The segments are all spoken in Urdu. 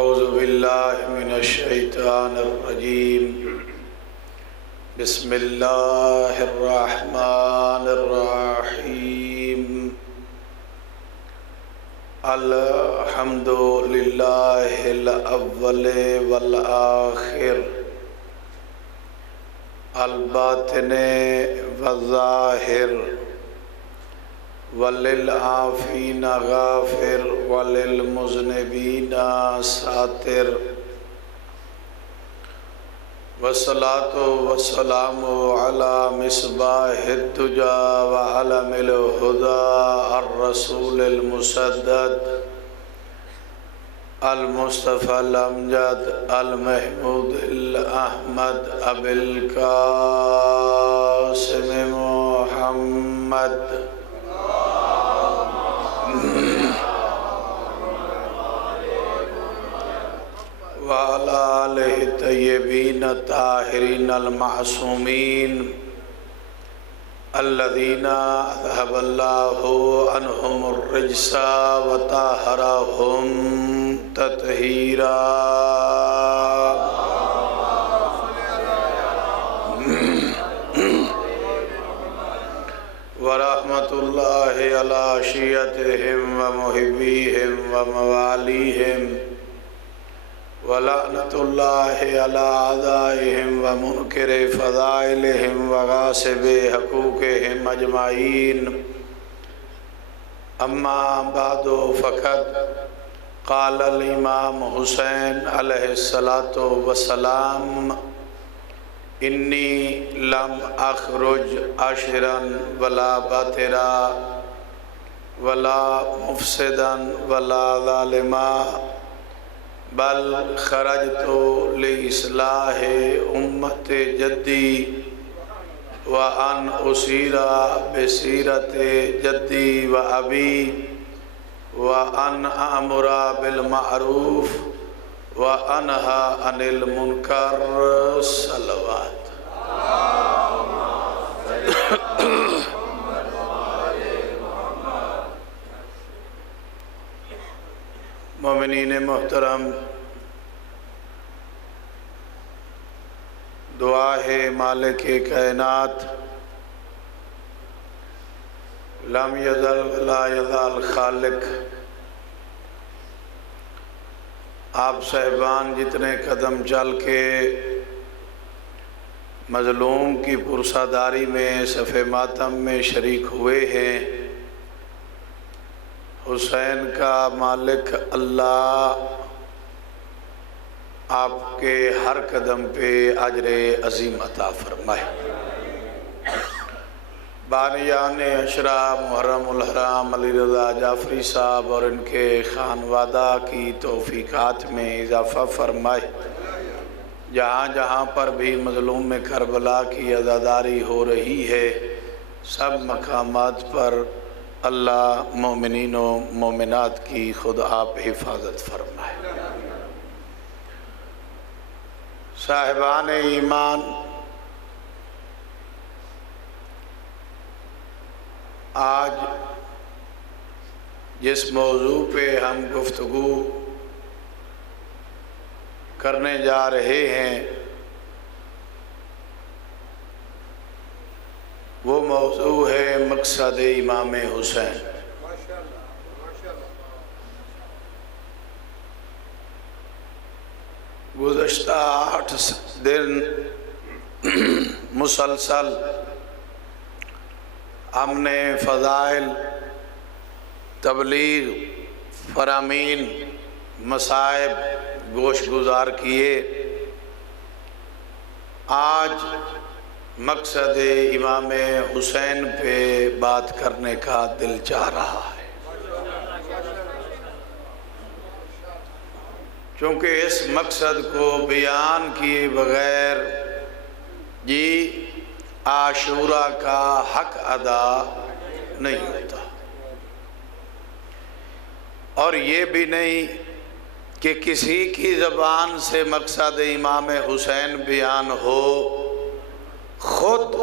اعوذ باللہ من الشیطان الرجیم بسم اللہ الرحمن الرحیم الحمد للہ الاول والآخر الباطن والظاہر وللعافین غافر وللمذنبین ساتر والصلاة والسلام علی مصباح الدجا وعلم الہدى الرسول المسدد المصطفى الامجد المحمود الاحمد ابی القاسم محمد وعلى آلہ الطیبین الطاہرین المعصومین الذین اذهب اللہ عنہم الرجس وطہرہم تطہیرا ورحمت اللہ علی شیعتہم ومحبیہم وموالیہم ولعنت اللہ علی اعدائہم ومنکر فضائلہم وغاصب حقوقہم اجمعین اما بعد فقد قال الامام حسین علیہ السلام انی لم اخرج عشرا ولا باترا ولا مفسدا ولا ظالما بل خرجت لإصلاح امت جدی وان اسیر بسیرت جدی و ابی وان امر بالمعروف وانہا عن المنکر صلوات مومنین محترم، دعا ہے مالک کائنات لم یزل ولا یزال خالق آپ صاحبان جتنے قدم چل کے مظلوم کی پرساداری میں صف ماتم میں شریک ہوئے ہیں، حسین کا مالک اللہ آپ کے ہر قدم پہ اجر عظیم عطا فرمائے۔ بانیان عشرہ محرم الحرام علی رضا جعفری صاحب اور ان کے خانوادہ کی توفیقات میں اضافہ فرمائے۔ جہاں جہاں پر بھی مظلوم کربلا کی عزاداری ہو رہی ہے، سب مقامات پر اللہ مومنین و مومنات کی خود آپ حفاظت فرمائے۔ صاحبان ایمان، آج جس موضوع پہ ہم گفتگو کرنے جا رہے ہیں وہ موضوع ہے مقصد امام حسین۔ گزشتہ 8 دن مسلسل ہم نے فضائل، تبلیغ، فرامین، مصائب گوش گزار کیے۔ آج مقصد امام حسین پہ بات کرنے کا دل چاہ رہا ہے، چونکہ اس مقصد کو بیان کیے بغیر عاشورہ کا حق ادا نہیں ہوتا، اور یہ بھی نہیں کہ کسی کی زبان سے مقصد امام حسین بیان ہو، خود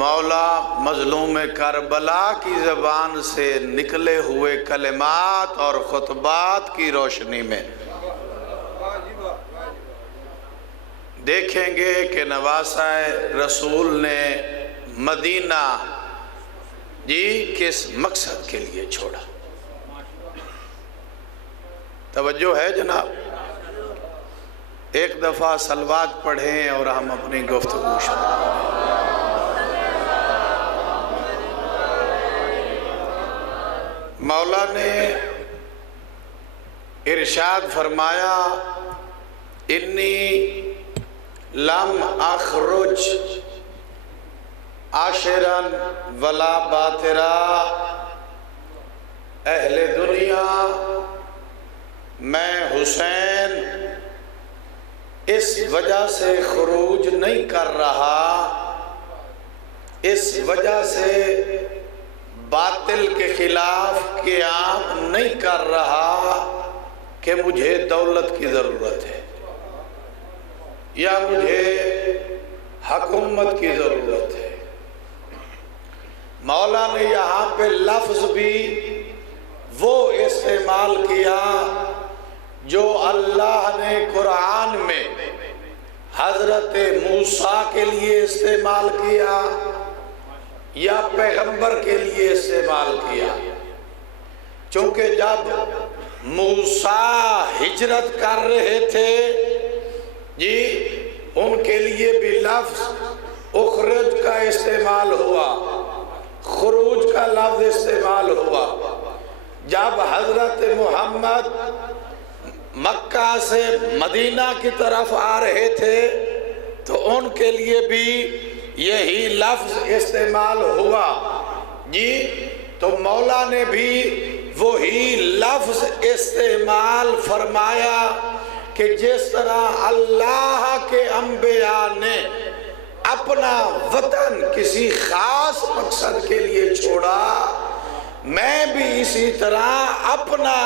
مولا مظلوم کربلا کی زبان سے نکلے ہوئے کلمات اور خطبات کی روشنی میں دیکھیں گے کہ نواسہ رسول نے مدینہ کس مقصد کے لیے چھوڑا. توجہ ہے جناب؟ ایک دفعہ صلوات پڑھیں اور ہم اپنی گفتگو شروع کریں. مولا نے ارشاد فرمایا انی لم اخرج عاشرا ولا باترا. اہل دنیا، میں حسین اس وجہ سے خروج نہیں کر رہا، اس وجہ سے باطل کے خلاف قیام نہیں کر رہا کہ مجھے دولت کی ضرورت ہے یا مجھے حکومت کی ضرورت ہے. مولا نے یہاں پہ لفظ بھی وہ استعمال کیا جو اللہ نے قرآن میں حضرت موسیٰ کے لیے استعمال کیا یا پیغمبر کے لیے استعمال کیا. چونکہ جب موسیٰ ہجرت کر رہے تھے ان کے لیے بھی لفظ اخرج کا استعمال ہوا، خروج کا لفظ استعمال ہوا. جب حضرت محمد مکہ سے مدینہ کی طرف آ رہے تھے تو ان کے لیے بھی یہی لفظ استعمال ہوا. تو مولا نے بھی وہی لفظ استعمال فرمایا کہ جس طرح اللہ کے انبیاء نے اپنا وطن کسی خاص مقصد کے لیے چھوڑا، میں بھی اسی طرح اپنا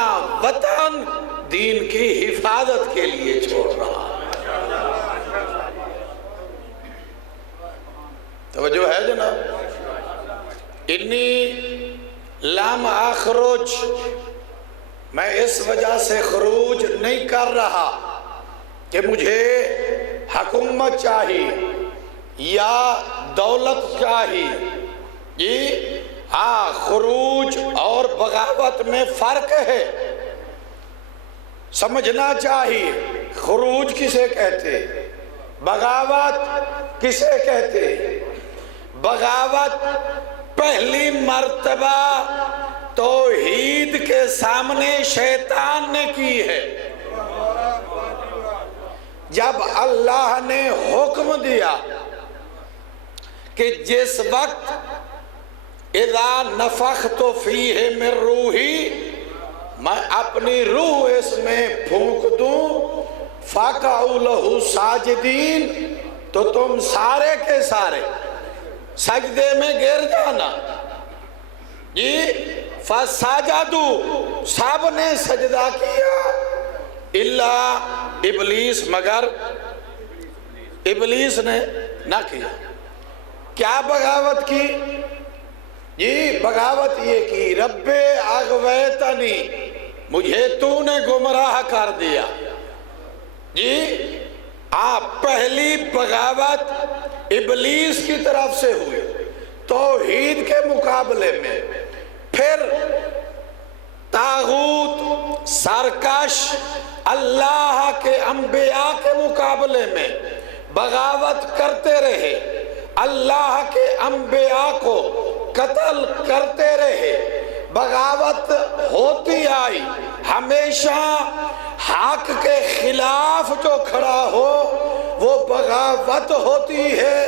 وطن دین کی حفاظت کے لیے چھوڑ رہا. توجہ ہے جناب؟ انی لم اخرج، میں اس وجہ سے خروج نہیں کر رہا کہ مجھے حکومت چاہیے یا دولت چاہیے. خروج اور بغاوت میں فرق ہے، سمجھنا چاہیے. خروج کسے کہتے، بغاوت کسے کہتے؟ بغاوت پہلی مرتبہ توحید کے سامنے شیطان نے کی ہے. جب اللہ نے حکم دیا کہ جس وقت اذا نفخت فیہ من روحی، میں اپنی روح اس میں پھونک دوں، فَقَعُوا لَهُ سَاجِدِينَ، تو تم سارے کے سارے سجدے میں گر جانا. فَسَجَدُوا، سب نے سجدہ کیا الا ابلیس، مگر ابلیس نے نہ کیا. کیا بغاوت کی؟ بغاوت یہ کی رب اغویتنی، مجھے تو نے گمراہ کر دیا. پہلی بغاوت ابلیس کی طرف سے ہوئی توحید کے مقابلے میں. پھر طاغوت، سرکش اللہ کے انبیاء کے مقابلے میں بغاوت کرتے رہے، اللہ کے انبیاء کو قتل کرتے رہے. بغاوت ہوتی آئی، ہمیشہ حق کے خلاف جو کھڑا ہو وہ بغاوت ہوتی ہے،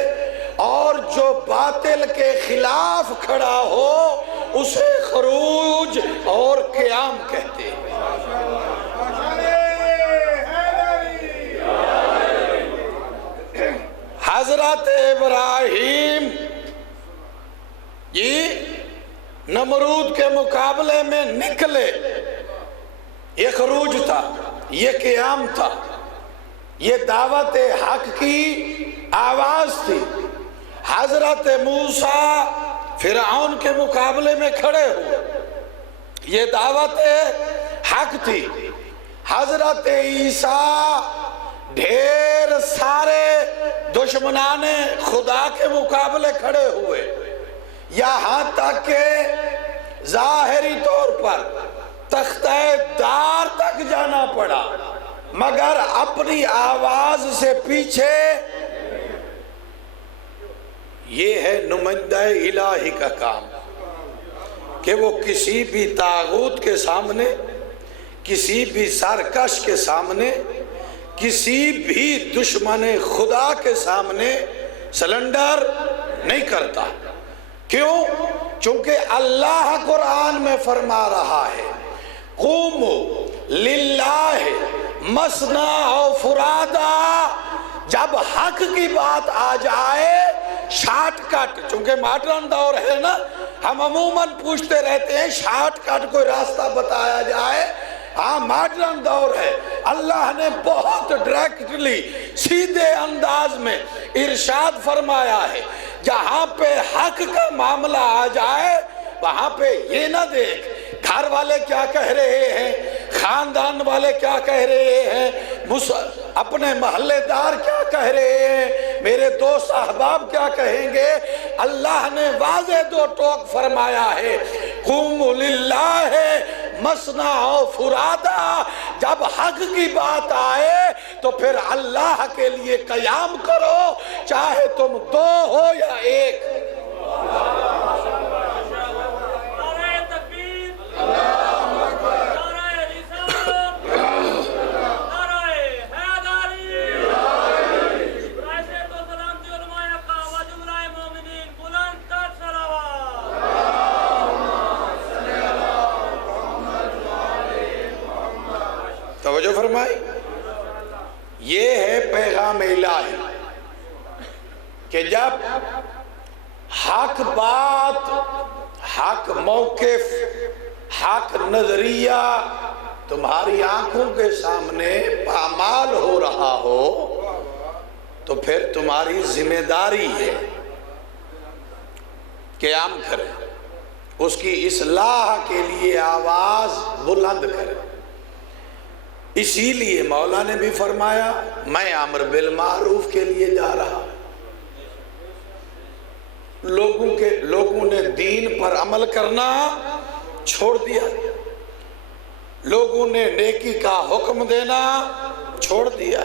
اور جو باطل کے خلاف کھڑا ہو اسے خروج اور قیام کہتے ہیں. حضرت ابراہیم نمرود کے مقابلے میں نکلے، یہ خروج تھا، یہ قیام تھا، یہ دعوت حق کی آواز تھی. حضرت موسیٰ فرعون کے مقابلے میں کھڑے ہوئے، یہ دعوت حق تھی. حضرت عیسیٰ ڈھیر سارے دشمنان خدا کے مقابلے کھڑے ہوئے، یہاں تک کہ ظاہری طور پر تختہ دار تک جانا پڑا، مگر اپنی آواز سے پیچھے۔ یہ ہے نمائندہ الہی کا کام کہ وہ کسی بھی طاغوت کے سامنے، کسی بھی سرکش کے سامنے، کسی بھی دشمن خدا کے سامنے سلنڈر نہیں کرتا۔ کیوں؟ چونکہ اللہ قرآن میں فرما رہا ہے قوموا للہ مثنی و فرادا۔ جب حق کی بات آ جائے شارٹ کٹ، چونکہ ماڈرن دور ہے نا، ہم عموماً پوچھتے رہتے ہیں شارٹ کٹ کوئی راستہ بتایا جائے۔ ہاں ماڈرن دور ہے، اللہ نے بہت ڈائریکٹلی سیدھے انداز میں ارشاد فرمایا ہے، جہاں پہ حق کا معاملہ آ جائے وہاں پہ یہ نہ دیکھ گھر والے کیا کہہ رہے ہیں، خاندان والے کیا کہہ رہے ہیں، اپنے محلے دار کیا کہہ رہے ہیں، میرے دوست احباب کیا کہیں گے۔ اللہ نے واضح دو ٹوک فرمایا ہے قوموا للہ مثنی و فرادا۔ جب حق کی بات آئے تو پھر اللہ کے لیے قیام کرو، چاہے تم دو ہو یا ایک۔ توجہ فرمائی، یہ ہے پیغام الہی کہ جب حق بات، حق موقف، حق نظریہ تمہاری آنکھوں کے سامنے پامال ہو رہا ہو تو پھر تمہاری ذمہ داری ہے قیام کرے، اس کی اصلاح کے لیے آواز بلند کرے۔ اسی لیے مولا نے بھی فرمایا میں امر بالمعروف کے لیے جا رہا ہوں۔ لوگوں نے دین پر عمل کرنا چھوڑ دیا، لوگوں نے نیکی کا حکم دینا چھوڑ دیا۔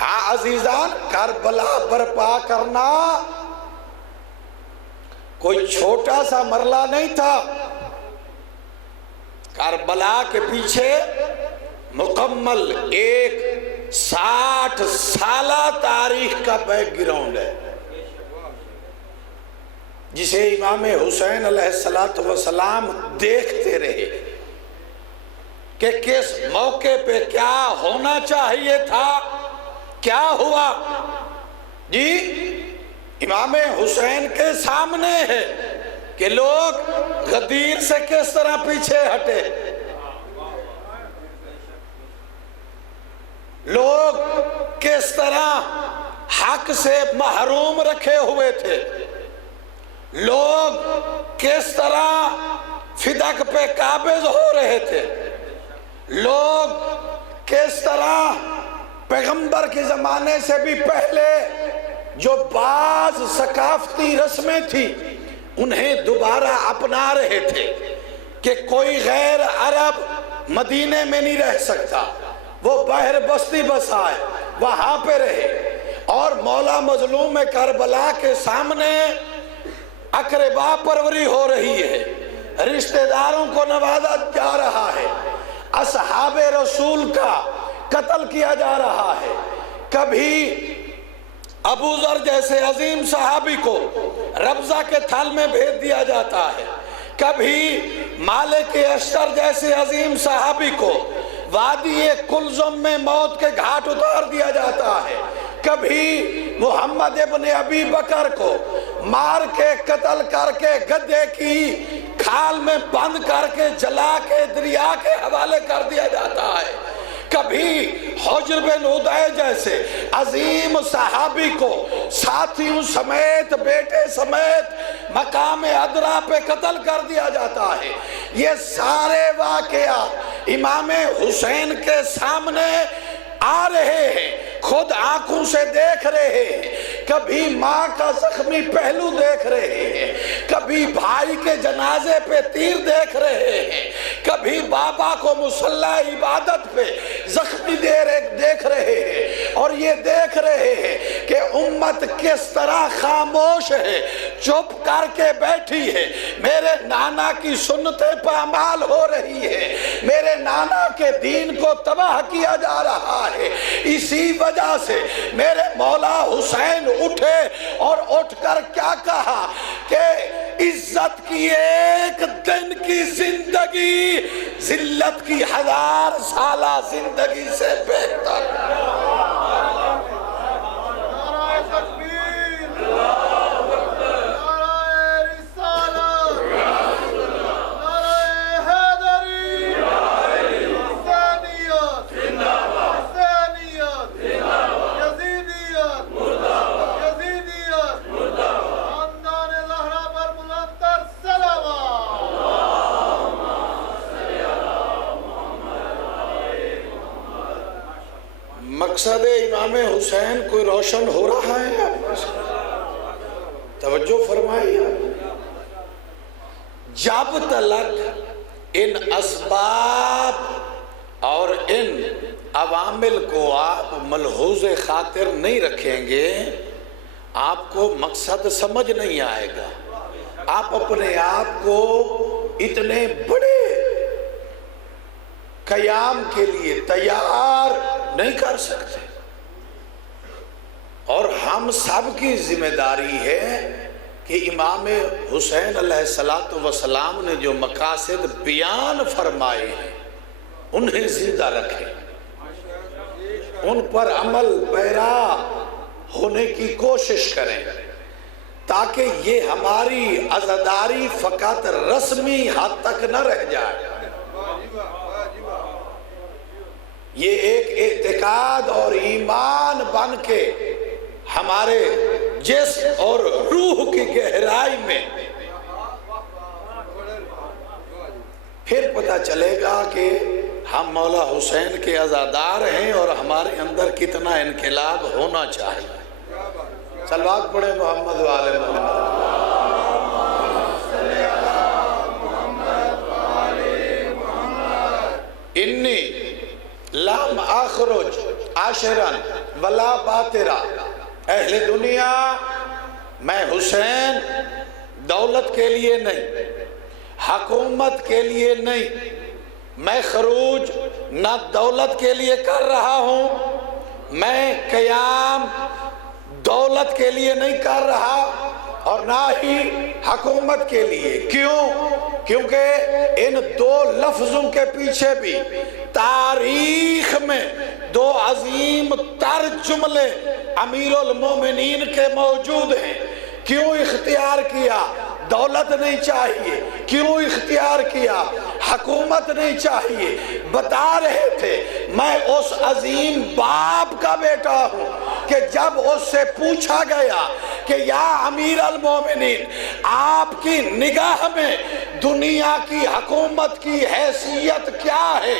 ہاں عزیزان، کربلا برپا کرنا کوئی چھوٹا سا مرلہ نہیں تھا۔ کربلا کے پیچھے مکمل ایک 60 سالہ تاریخ کا بیک گراؤنڈ ہے، جسے امام حسین علیہ السلام دیکھتے رہے کہ کس موقع پہ کیا ہونا چاہیے تھا، کیا ہوا۔ جی امام حسین کے سامنے ہے کہ لوگ غدیر سے کس طرح پیچھے ہٹے، لوگ کس طرح حق سے محروم رکھے ہوئے تھے، لوگ کس طرح فدق پہ قابض ہو رہے تھے، لوگ کس طرح پیغمبر کے زمانے سے بھی پہلے جو بعض ثقافتی رسمیں تھی انہیں دوبارہ اپنا رہے تھے کہ کوئی غیر عرب مدینے میں نہیں رہ سکتا، وہ باہر بستی بسائے وہاں پہ رہے۔ اور مولا مظلوم کربلا کے سامنے اقربا پروری ہو رہی ہے، رشتہ داروں کو نوازا جا رہا ہے، اصحاب رسول کا قتل کیا جا رہا ہے۔ کبھی ابو ذر جیسے عظیم صحابی کو ربضہ کے تھل میں بھیج دیا جاتا ہے، کبھی مالک اشتر جیسے عظیم صحابی کو وادی کلزم میں موت کے گھاٹ اتار دیا جاتا ہے، کبھی محمد ابن ابی بکر کو مار کے قتل کر کے گدے کی کھال میں بند کر کے جلا کے دریا کے حوالے کر دیا جاتا ہے، کبھی حجر بن عدی جیسے عظیم صحابی کو ساتھیوں سمیت بیٹے سمیت مقام ادرا پہ قتل کر دیا جاتا ہے۔ یہ سارے واقعات امام حسین کے سامنے آ رہے ہیں، خود آنکھوں سے دیکھ رہے ہیں، کبھی ماں کا زخمی پہلو دیکھ رہے ہیں، کبھی بھائی کے جنازے پہ تیر دیکھ رہے ہیں، کبھی بابا کو مصلی عبادت پہ زخمی دیکھ رہے ہیں، اور یہ دیکھ رہے ہیں کہ امت کس طرح خاموش ہے، چپ کر کے بیٹھی ہے، میرے نانا کی سنتیں پامال ہو رہی ہے، میرے نانا کے دین کو تباہ کیا جا رہا ہے۔ اسی وجہ سے میرے مولا حسین اٹھے اور اٹھ کر کیا کہا کہ عزت کی ایک دن کی زندگی ذلت کی 1000 سالہ زندگی سے بہتر۔ مقصد امام حسین کوئی روشن ہو رہا ہے؟ توجہ فرمائیے، جب تلک ان اسباب اور ان عوامل کو آپ ملحوظ خاطر نہیں رکھیں گے، آپ کو مقصد سمجھ نہیں آئے گا، آپ اپنے آپ کو اتنے بڑے قیام کے لیے تیار نہیں کر سکتے۔ اور ہم سب کی ذمہ داری ہے کہ امام حسین علیہ السلام نے جو مقاصد بیان فرمائے ہیں انہیں زندہ رکھیں، ان پر عمل پیرا ہونے کی کوشش کریں، تاکہ یہ ہماری عزاداری فقط رسمی حد تک نہ رہ جائے، یہ ایک اعتقاد اور ایمان بن کے ہمارے جسم اور روح کی گہرائی میں پھر پتہ چلے گا کہ ہم مولا حسین کے عزادار ہیں اور ہمارے اندر کتنا انقلاب ہونا چاہیے۔ صلوات پڑھیں محمد والے محمد۔ انی لم اخرج عاشرا ولا باطرا، اہل دنیا میں حسین دولت کے لیے نہیں، حکومت کے لیے نہیں، میں خروج نہ دولت کے لیے کر رہا ہوں، میں قیام دولت کے لیے نہیں کر رہا اور نہ ہی حکومت کے لیے۔ کیوں؟ کیونکہ ان دو لفظوں کے پیچھے بھی تاریخ میں دو عظیم تر جملے امیر المومنین کے موجود ہیں۔ کیوں اختیار کیا دولت نہیں چاہیے؟ کیوں اختیار کیا حکومت نہیں چاہیے؟ بتا رہے تھے میں اس عظیم باپ کا بیٹا ہوں کہ جب اس سے پوچھا گیا کہ یا امیر المومنین آپ کی نگاہ میں دنیا کی حکومت کی حیثیت کیا ہے،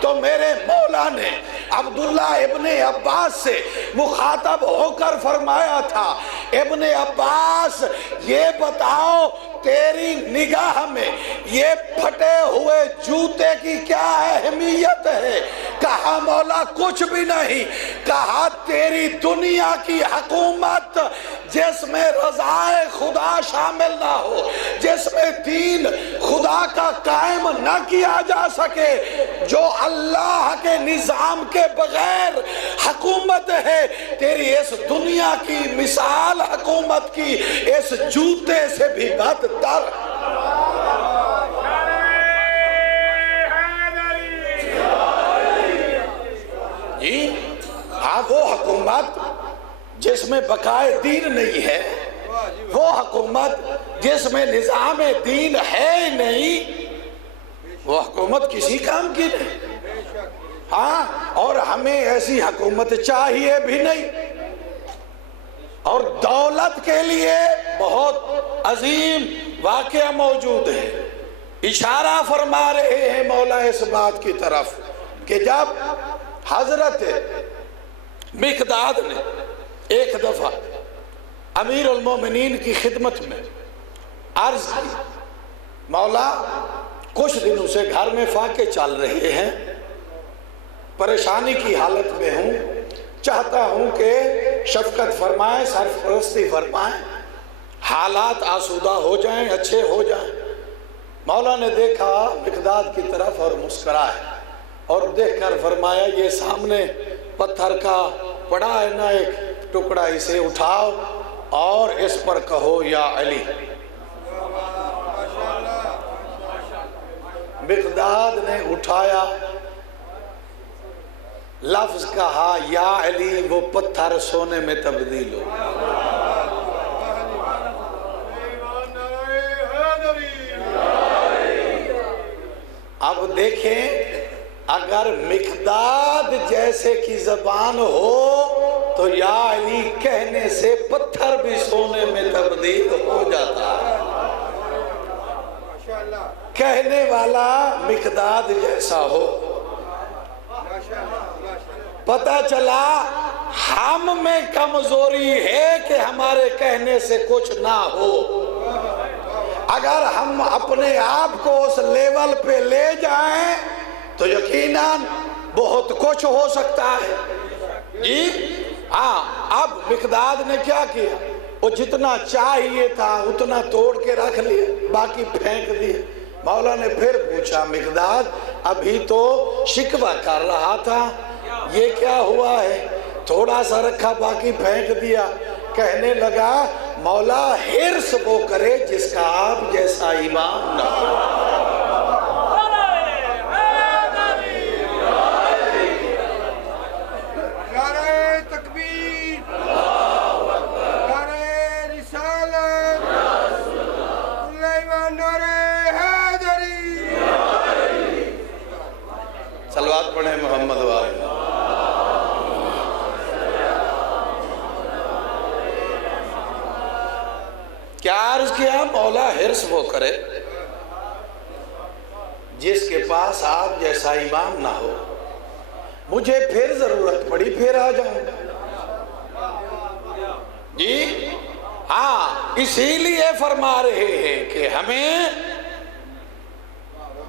تو میرے مولا نے عبداللہ ابن عباس سے مخاطب ہو کر فرمایا تھا، ابن عباس یہ بتاؤ تیری نگاہ میں یہ پھٹے ہوئے جوتے کی کیا اہمیت ہے؟ کہا مولا کچھ بھی نہیں، کہا تیری دنیا کی حکومت جس میں رضائے خدا شامل نہ ہو، جس میں دین خدا کا قائم نہ کیا جا سکے، جو اللہ کے نظام کے بغیر حکومت ہے، تیری اس دنیا کی مثال حکومت کی اس جوتے سے بھی بدتر۔ جی ہاں، وہ حکومت جس میں بقائے دین نہیں ہے، وہ حکومت جس میں نظام دین ہے نہیں، وہ حکومت کسی کام کی نہیں۔ ہاں، اور ہمیں ایسی حکومت چاہیے بھی نہیں۔ اور دولت کے لیے بہت عظیم واقعہ موجود ہے، اشارہ فرما رہے ہیں مولا اس بات کی طرف کہ جب حضرت مقداد نے ایک دفعہ امیر المومنین کی خدمت میں عرض کی، مولا کچھ دنوں سے گھر میں فاقے چل رہے ہیں، پریشانی کی حالت میں ہوں، چاہتا ہوں کہ شفقت فرمائیں، سرپرستی فرمائیں، حالات آسودہ ہو جائیں، اچھے ہو جائیں۔ مولا نے دیکھا مقداد کی طرف اور مسکرائے اور دیکھ کر فرمایا یہ سامنے پتھر کا پڑا ہے نا ایک ٹکڑا، اسے اٹھاؤ اور اس پر کہو یا علی۔ مقداد نے اٹھایا، لفظ کہا یا علی، وہ پتھر سونے میں تبدیل ہو۔ اب دیکھیں اگر مقداد جیسے کی زبان ہو تو یا علی کہنے سے پتھر بھی سونے میں تبدیل ہو جاتا ہے۔ کہنے والا مقداد جیسا ہو۔ پتہ چلا ہم میں کمزوری ہے کہ ہمارے کہنے سے کچھ نہ ہو۔ اگر ہم اپنے آپ کو اس لیول پہ لے جائیں تو یقیناً بہت کچھ ہو سکتا ہے۔ جی ہاں، اب مقداد نے کیا کیا؟ وہ جتنا چاہیے تھا اتنا توڑ کے رکھ لیا، باقی پھینک دیا۔ مولا نے پھر پوچھا مقداد ابھی تو شکوہ کر رہا تھا، یہ کیا ہوا ہے؟ تھوڑا سا رکھا باقی پھینک دیا۔ کہنے لگا مولا حرص وہ کرے جس کا آپ جیسا ایمان نہ ہو۔ نعرہ تکبیر، نعرہ رسالت، نعرہ حیدری۔ صلوات پڑھیں محمد والے۔ کیا عرض کیا؟ مولا حرص وہ کرے جس کے پاس آپ جیسا ایمان نہ ہو۔ مجھے پھر ضرورت پڑی پھر آ جاؤں گا۔ جی ہاں، اسی لیے فرما رہے ہیں کہ ہمیں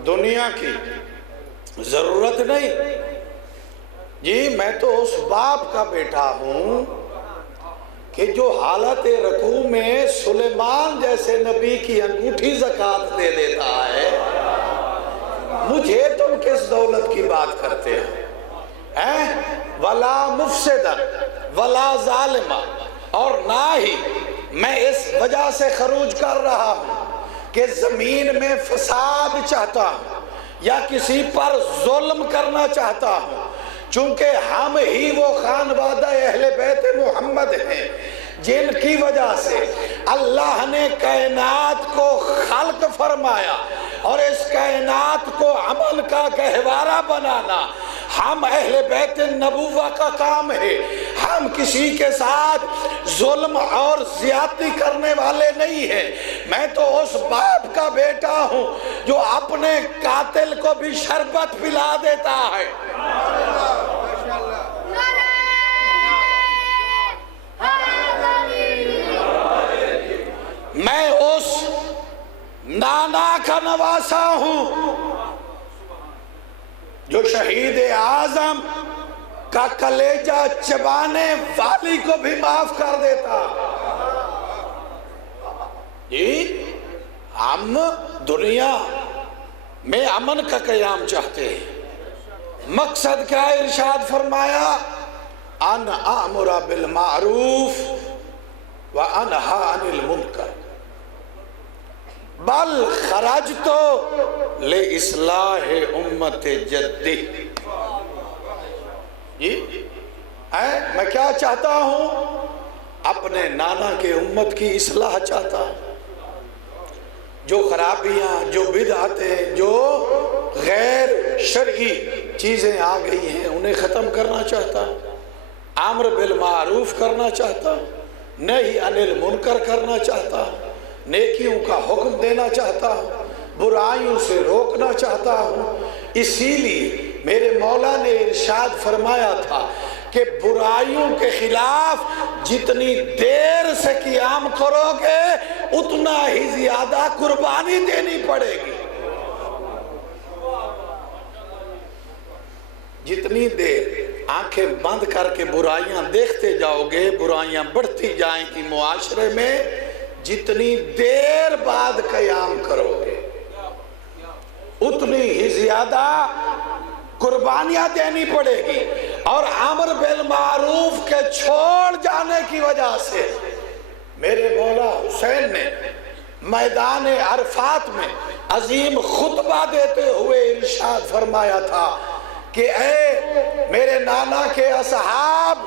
دنیا کی ضرورت نہیں۔ جی میں تو اس باپ کا بیٹا ہوں کہ جو حالت رکوع میں سلیمان جیسے نبی کی انگوٹھی زکوٰۃ دے دیتا ہے، مجھے تم کس دولت کی بات کرتے ہو؟ ولا مفسدا ولا ظالما، اور نہ ہی میں اس وجہ سے خروج کر رہا ہوں کہ زمین میں فساد چاہتا ہوں یا کسی پر ظلم کرنا چاہتا ہوں، چونکہ ہم ہی وہ خانوادہ اہل بیت محمد ہیں جن کی وجہ سے اللہ نے کائنات کو خلق فرمایا، اور اس کائنات کو عمل کا گہوارہ بنانا ہم اہل بیت النبوہ کا کام ہے۔ ہم کسی کے ساتھ ظلم اور زیادتی کرنے والے نہیں ہیں۔ میں تو اس باپ کا بیٹا ہوں جو اپنے قاتل کو بھی شربت پلا دیتا ہے۔ میں اس نانا کا نواسا ہوں جو شہید اعظم کا کلیجہ چبانے والی کو بھی معاف کر دیتا۔ جی ہم دنیا میں امن کا قیام چاہتے ہیں۔ مقصد کیا ارشاد فرمایا؟ ان آمر بالمعروف وانہا عن المنکر بل خرجت لإصلاح امت جدی۔ میں کیا چاہتا ہوں؟ اپنے نانا کے امت کی اصلاح چاہتا ہوں۔ جو خرابیاں، جو بدعتیں، جو غیر شرعی چیزیں آ گئی ہیں انہیں ختم کرنا چاہتا ہوں۔ امر بالمعروف کرنا چاہتا ہوں، نہی عن المنکر کرنا چاہتا ہوں، نیکیوں کا حکم دینا چاہتا ہوں، برائیوں سے روکنا چاہتا ہوں۔ اسی لیے میرے مولا نے ارشاد فرمایا تھا کہ برائیوں کے خلاف جتنی دیر سے قیام کرو گے اتنا ہی زیادہ قربانی دینی پڑے گی. جتنی دیر آنکھیں بند کر کے برائیاں دیکھتے جاؤ گے، برائیاں بڑھتی جائیں گی معاشرے میں، جتنی دیر بعد قیام کرو گے اتنی ہی زیادہ قربانیاں دینی پڑے گی. اور امر بالمعروف کے چھوڑ جانے کی وجہ سے میرے مولا حسین نے میدان عرفات میں عظیم خطبہ دیتے ہوئے ارشاد فرمایا تھا کہ اے میرے نانا کے اصحاب،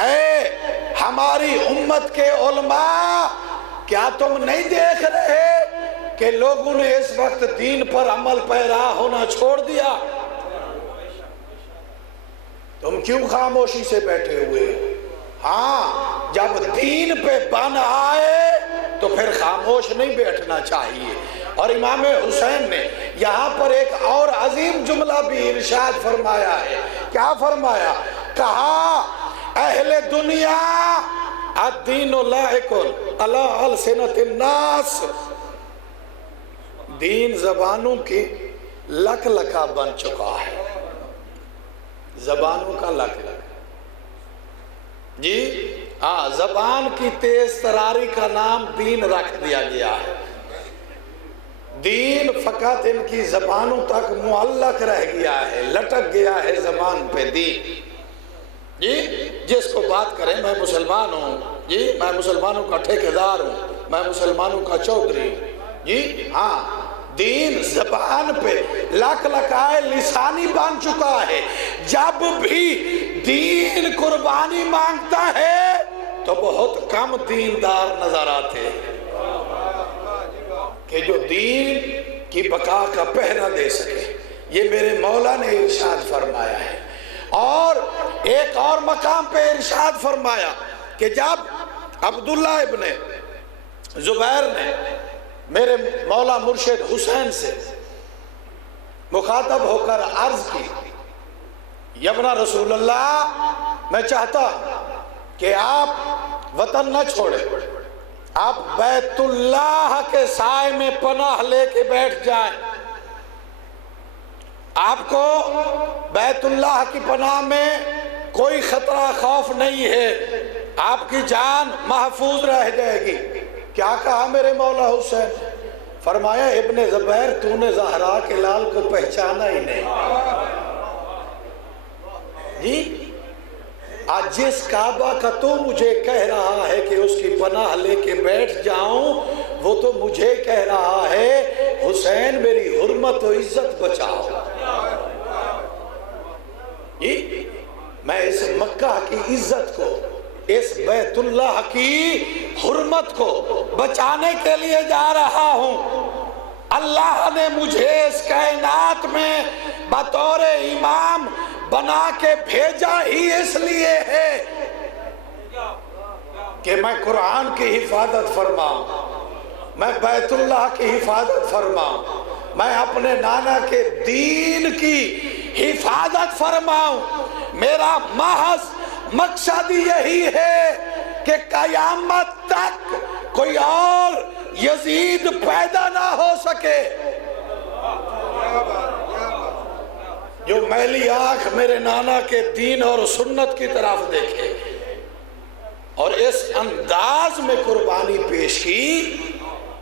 اے ہماری امت کے علماء، کیا تم نہیں دیکھ رہے کہ لوگوں نے اس وقت دین پر عمل پیرا ہونا چھوڑ دیا؟ تم کیوں خاموشی سے بیٹھے ہوئے؟ ہاں، جب دین پہ بن آئے تو پھر خاموش نہیں بیٹھنا چاہیے. اور امام حسین نے یہاں پر ایک اور عظیم جملہ بھی ارشاد فرمایا ہے. کیا فرمایا؟ کہا اہل دنیا الدین لاحق علی السنۃ الناس، دین زبانوں کی لک لکا بن چکا ہے. زبانوں کا لک لکا، جی ہاں، زبان کی تیز تراری کا نام دین رکھ دیا گیا ہے. دین فقط ان کی زبانوں تک معلق رہ گیا ہے، لٹک گیا ہے زبان پہ دین. جی جس کو بات کریں میں مسلمان ہوں، جی میں مسلمانوں کا ٹھیکیدار ہوں، میں مسلمانوں کا چودھری ہوں، جی ہاں، دین زبان پہ لک لکائے لسانی بن چکا ہے. جب بھی دین قربانی مانگتا ہے تو بہت کم دیندار نظر آتے ہیں کہ جو دین کی بقا کا پہرا دے سکے. یہ میرے مولا نے ارشاد فرمایا ہے. اور ایک اور مقام پہ ارشاد فرمایا کہ جب عبداللہ ابن زبیر نے میرے مولا مرشد حسین سے مخاطب ہو کر عرض کی، یا ابن رسول اللہ، میں چاہتا ہوں کہ آپ وطن نہ چھوڑیں، آپ بیت اللہ کے سائے میں پناہ لے کے بیٹھ جائیں. آپ کو بیت اللہ کی پناہ میں کوئی خطرہ خوف نہیں ہے، آپ کی جان محفوظ رہ جائے گی. کیا کہا میرے مولا حسین؟ فرمایا ابن زبیر تو نے زہرا کے لال کو پہچانا ہی نہیں. جی آج جس کعبہ کا تو مجھے کہہ رہا ہے کہ اس کی پناہ لے کے بیٹھ جاؤں، وہ تو مجھے کہہ رہا ہے حسین میری حرمت و عزت بچاؤ. جی میں اس مکہ کی عزت کو، اس بیت اللہ کی حرمت کو بچانے کے لیے جا رہا ہوں. اللہ نے مجھے اس کائنات میں بطور امام بنا کے بھیجا ہی اس لیے ہے کہ میں قرآن کی حفاظت فرماؤں، میں بیت اللہ کی حفاظت فرماؤں، میں اپنے نانا کے دین کی حفاظت فرماؤں. میرا محض مقصد یہی ہے کہ قیامت تک کوئی اور یزید پیدا نہ ہو سکے جو میلی آنکھ میرے نانا کے دین اور سنت کی طرف دیکھے. اور اس انداز میں قربانی پیش کی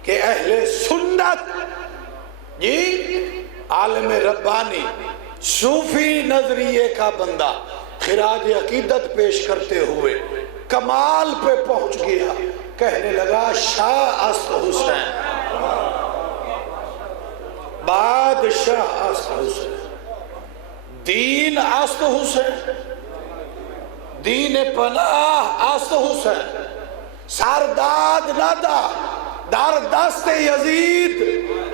کہ اہل سنت، جی عالم ربانی، صوفی نظریے کا بندہ خراج عقیدت پیش کرتے ہوئے کمال پہ پہنچ گیا، کہنے لگا شاہ است حسین، بادشاہ است حسین، دین است حسین، دین پناہ است حسین، سرداد ندا در دست یزید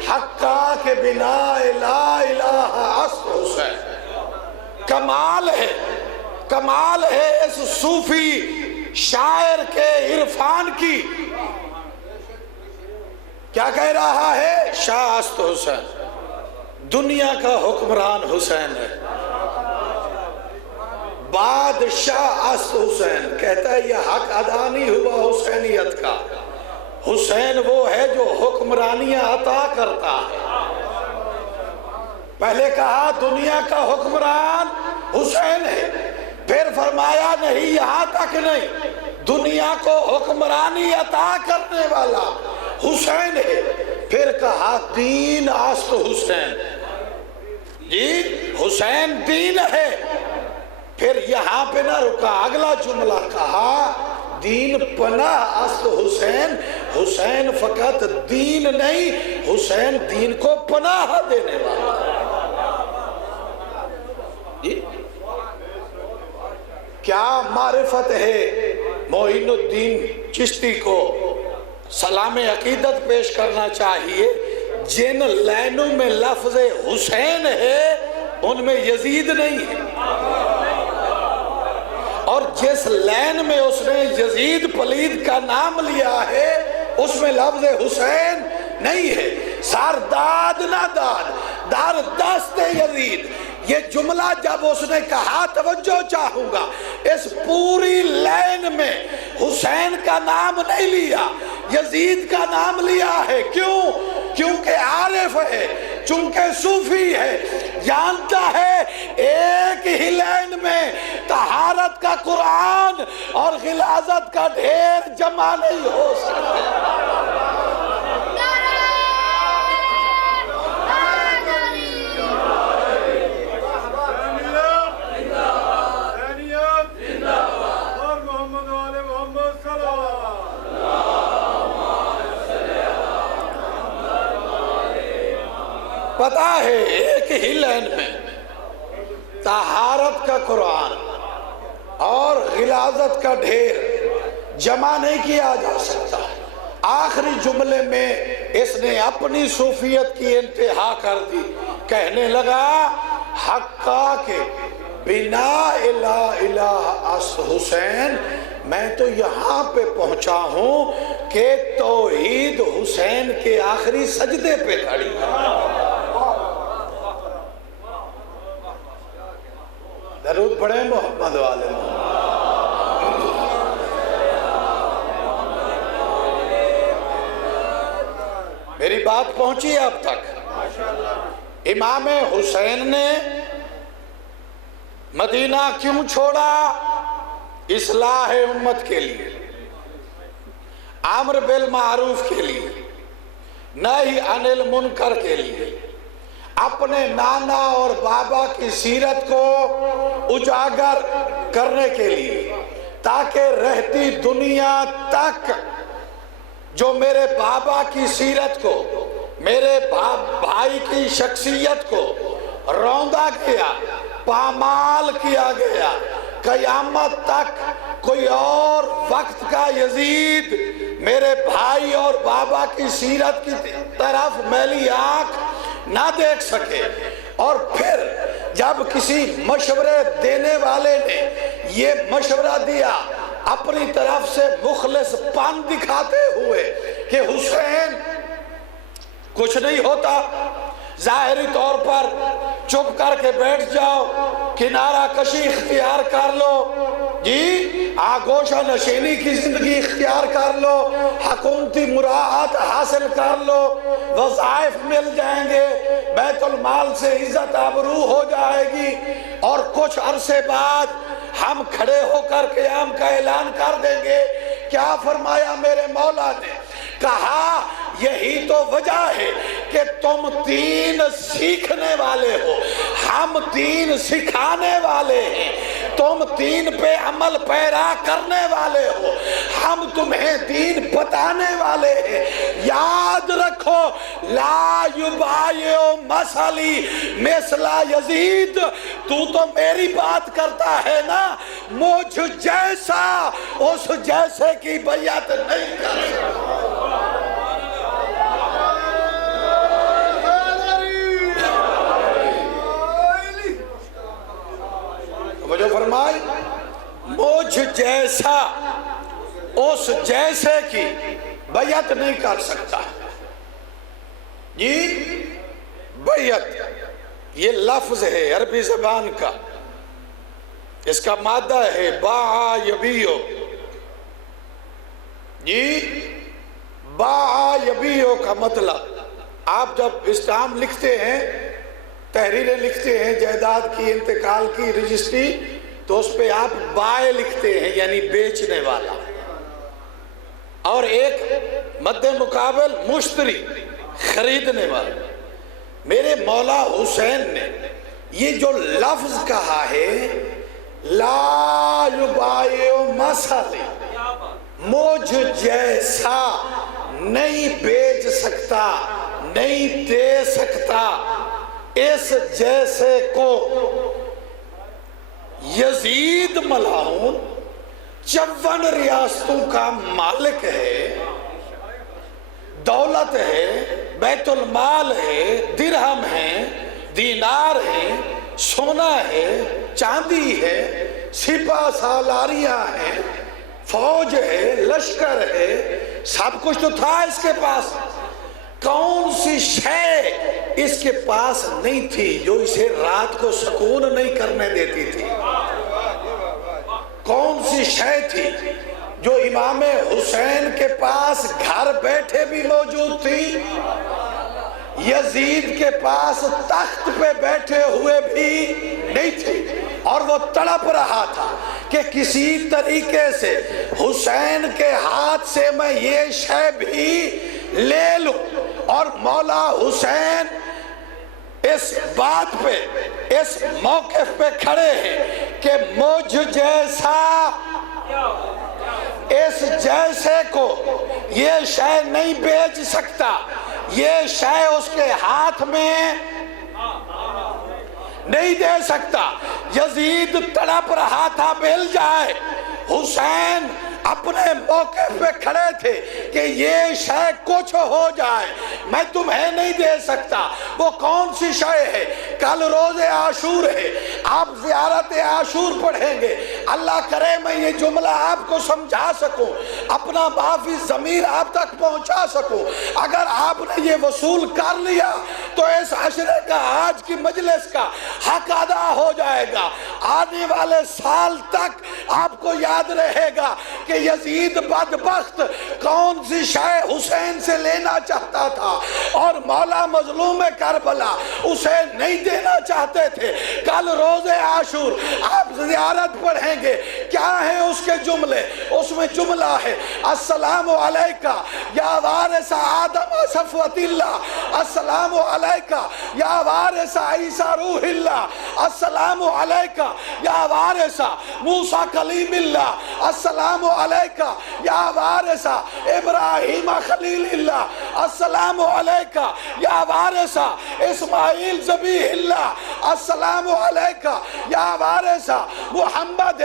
حقا کے بنا لا الہ است حسین. کمال ہے، کمال ہے اس صوفی شاعر کے عرفان کی. کیا کہہ رہا ہے؟ شاہ است حسین، دنیا کا حکمران حسین ہے، بادشاہ است حسین، کہتا ہے یہ حق ادا نہیں ہوا حسینیت کا، حسین وہ ہے جو حکمرانیاں عطا کرتا ہے۔ پہلے کہا دنیا کا حکمران حسین ہے، پھر فرمایا نہیں یہاں تک نہیں، دنیا کو حکمرانی عطا کرنے والا حسین ہے، پھر کہا دین است حسین، جی حسین دین ہے، پھر یہاں پہ نہ رکا، اگلا جملہ کہا دین پناہ است حسین، حسین فقط دین نہیں، حسین دین کو پناہ دینے والا۔ جی کیا معرفت ہے معین الدین چشتی کو سلام عقیدت پیش کرنا چاہیے، جن لینوں میں لفظ حسین ہے ان میں یزید نہیں ہے، اور جس لین میں اس نے یزید پلید کا نام لیا ہے اس میں لفظ حسین نہیں ہے۔ سار داد نہ داد دار دست یزید، یہ جملہ جب اس نے کہا توجہ چاہوں گا، اس پوری لین میں حسین کا نام نہیں لیا، یزید کا نام لیا ہے۔ کیوں؟ کیونکہ عارف ہے، چونکہ صوفی ہے، جانتا ہے ایک ہی لین میں طہارت کا قرآن اور غلاظت کا ڈھیر جمع نہیں ہو سکتا۔ پتا ہے ایک ہی لین میں طہارت کا قرآن اور غلاظت کا ڈھیر جمع نہیں کیا جا سکتا۔ آخری جملے میں اس نے اپنی صوفیت کی انتہا کر دی، کہنے لگا حقا کے بنا الہ الہ اس حسین، میں تو یہاں پہ پہنچا ہوں کہ توحید حسین کے آخری سجدے پہ کھڑی ہے۔ درود پڑھیں محمد والے محمد۔ میری بات پہنچی اب تک؟ امام حسین نے مدینہ کیوں چھوڑا؟ اصلاح امت کے لیے، امر بالمعروف کے لیے، نہی عن المنکر کے لیے، اپنے نانا اور بابا کی سیرت کو اجاگر کرنے کے لیے، تاکہ رہتی دنیا تک جو میرے بابا کی سیرت کو، میرے بھائی کی شخصیت کو روندا گیا، پامال کیا گیا، قیامت تک کوئی اور وقت کا یزید میرے بھائی اور بابا کی سیرت کی طرف میلی آنکھ نہ دیکھ سکے۔ اور پھر جب کسی مشورے دینے والے نے یہ مشورہ دیا اپنی طرف سے مخلص پن دکھاتے ہوئے کہ حسین کچھ نہیں ہوتا، ظاہری طور پر چپ کر کے بیٹھ جاؤ، کنارہ کشی اختیار کر لو، جی آگوشہ نشینی کی زندگی اختیار کر لو، حکومتی مراعات حاصل کر لو، وظائف مل جائیں گے، بیت المال سے عزت آبرو ہو جائے گی، اور کچھ عرصے بعد ہم کھڑے ہو کر قیام کا اعلان کر دیں گے۔ کیا فرمایا میرے مولا نے؟ کہا یہی تو وجہ ہے کہ تم دین سیکھنے والے ہو، ہم دین سکھانے والے ہیں، تم دین پہ عمل پیرا کرنے والے ہو، ہم تمہیں دین بتانے والے ہیں۔ یاد رکھو لا یبایع مثلی مثل یزید، تو میری بات کرتا ہے نا، مجھ جیسا اس جیسے کی بیعت نہیں کر سکتا۔ جو فرمائی مجھ جیسا اس جیسے کی بیعت نہیں کر سکتا۔ جی بیعت یہ لفظ ہے عربی زبان کا، اس کا مادہ ہے باع یبیع، جی باع یبیع کا مطلب، آپ جب اسٹامپ لکھتے ہیں، تحریریں لکھتے ہیں جائیداد کی، انتقال کی، رجسٹری، تو اس پہ آپ بائع لکھتے ہیں، یعنی بیچنے والا، اور ایک مد مقابل مشتری، خریدنے والا۔ میرے مولا حسین نے یہ جو لفظ کہا ہے لا یبایع مثلی، مجھ جیسا نہیں بیچ سکتا، نہیں دے سکتا، اس جیسے کو۔ یزید ملعون 54 ریاستوں کا مالک ہے، دولت ہے، بیت المال ہے، درہم ہے، دینار ہے، سونا ہے، چاندی ہے، سپہ سالاریاں ہیں، فوج ہے، لشکر ہے، سب کچھ تو تھا اس کے پاس۔ کون سی شے اس کے پاس نہیں تھی جو اسے رات کو سکون نہیں کرنے دیتی تھی؟ کون سی شے تھی جو امام حسین کے پاس گھر بیٹھے بھی موجود تھی، یزید کے پاس تخت پہ بیٹھے ہوئے بھی نہیں تھی، اور وہ تڑپ رہا تھا کہ کسی طریقے سے حسین کے ہاتھ سے میں یہ شے بھی لے لوں۔ اور مولا حسین اس بات پہ، اس موقف پہ کھڑے ہیں کہ مجھ جیسا، اس جیسے کو یہ شے نہیں بیچ سکتا، یہ شے اس کے ہاتھ میں نہیں دے سکتا۔ یزید تڑپ رہا تھا مل جائے، حسین اپنے موقع پہ کھڑے تھے کہ یہ شے کچھ ہو جائے، میں تمہیں نہیں دے سکتا۔ وہ کون سی شے ہے؟ کل روز عاشور ہے، آپ زیارت عاشور پڑھیں گے، اللہ کرے میں یہ جملہ آپ کو سمجھا سکوں، اپنا معافی ضمیر آپ تک پہنچا سکوں۔ اگر آپ نے یہ وصول کر لیا تو اس عشرے کا، آج کی مجلس کا حق ادا ہو جائے گا۔ آنے والے سال تک آپ کو یاد رہے گا کہ یزید بدبخت کون سی شے حسین سے لینا چاہتا تھا، اور مولا مظلوم کربلا اسے نہیں دینا چاہتے تھے۔ کل روز عاشور آپ زیارت پڑھیں گے، کیا ہے اس کے جملے؟ اس میں جملہ ہے السلام علیکہ یا وارث آدم صفوت اللہ، السلام علیکہ یا وارث عیسیٰ روح اللہ، السلام علیکہ یا وارث موسیٰ کلیم اللہ، السلام علیکہ یا وارث ابراہیم خلیل اللہ، السلام علیکہ یا وارث اسماعیل ذبیح اللہ، السلام علیکہ یا وارث محمد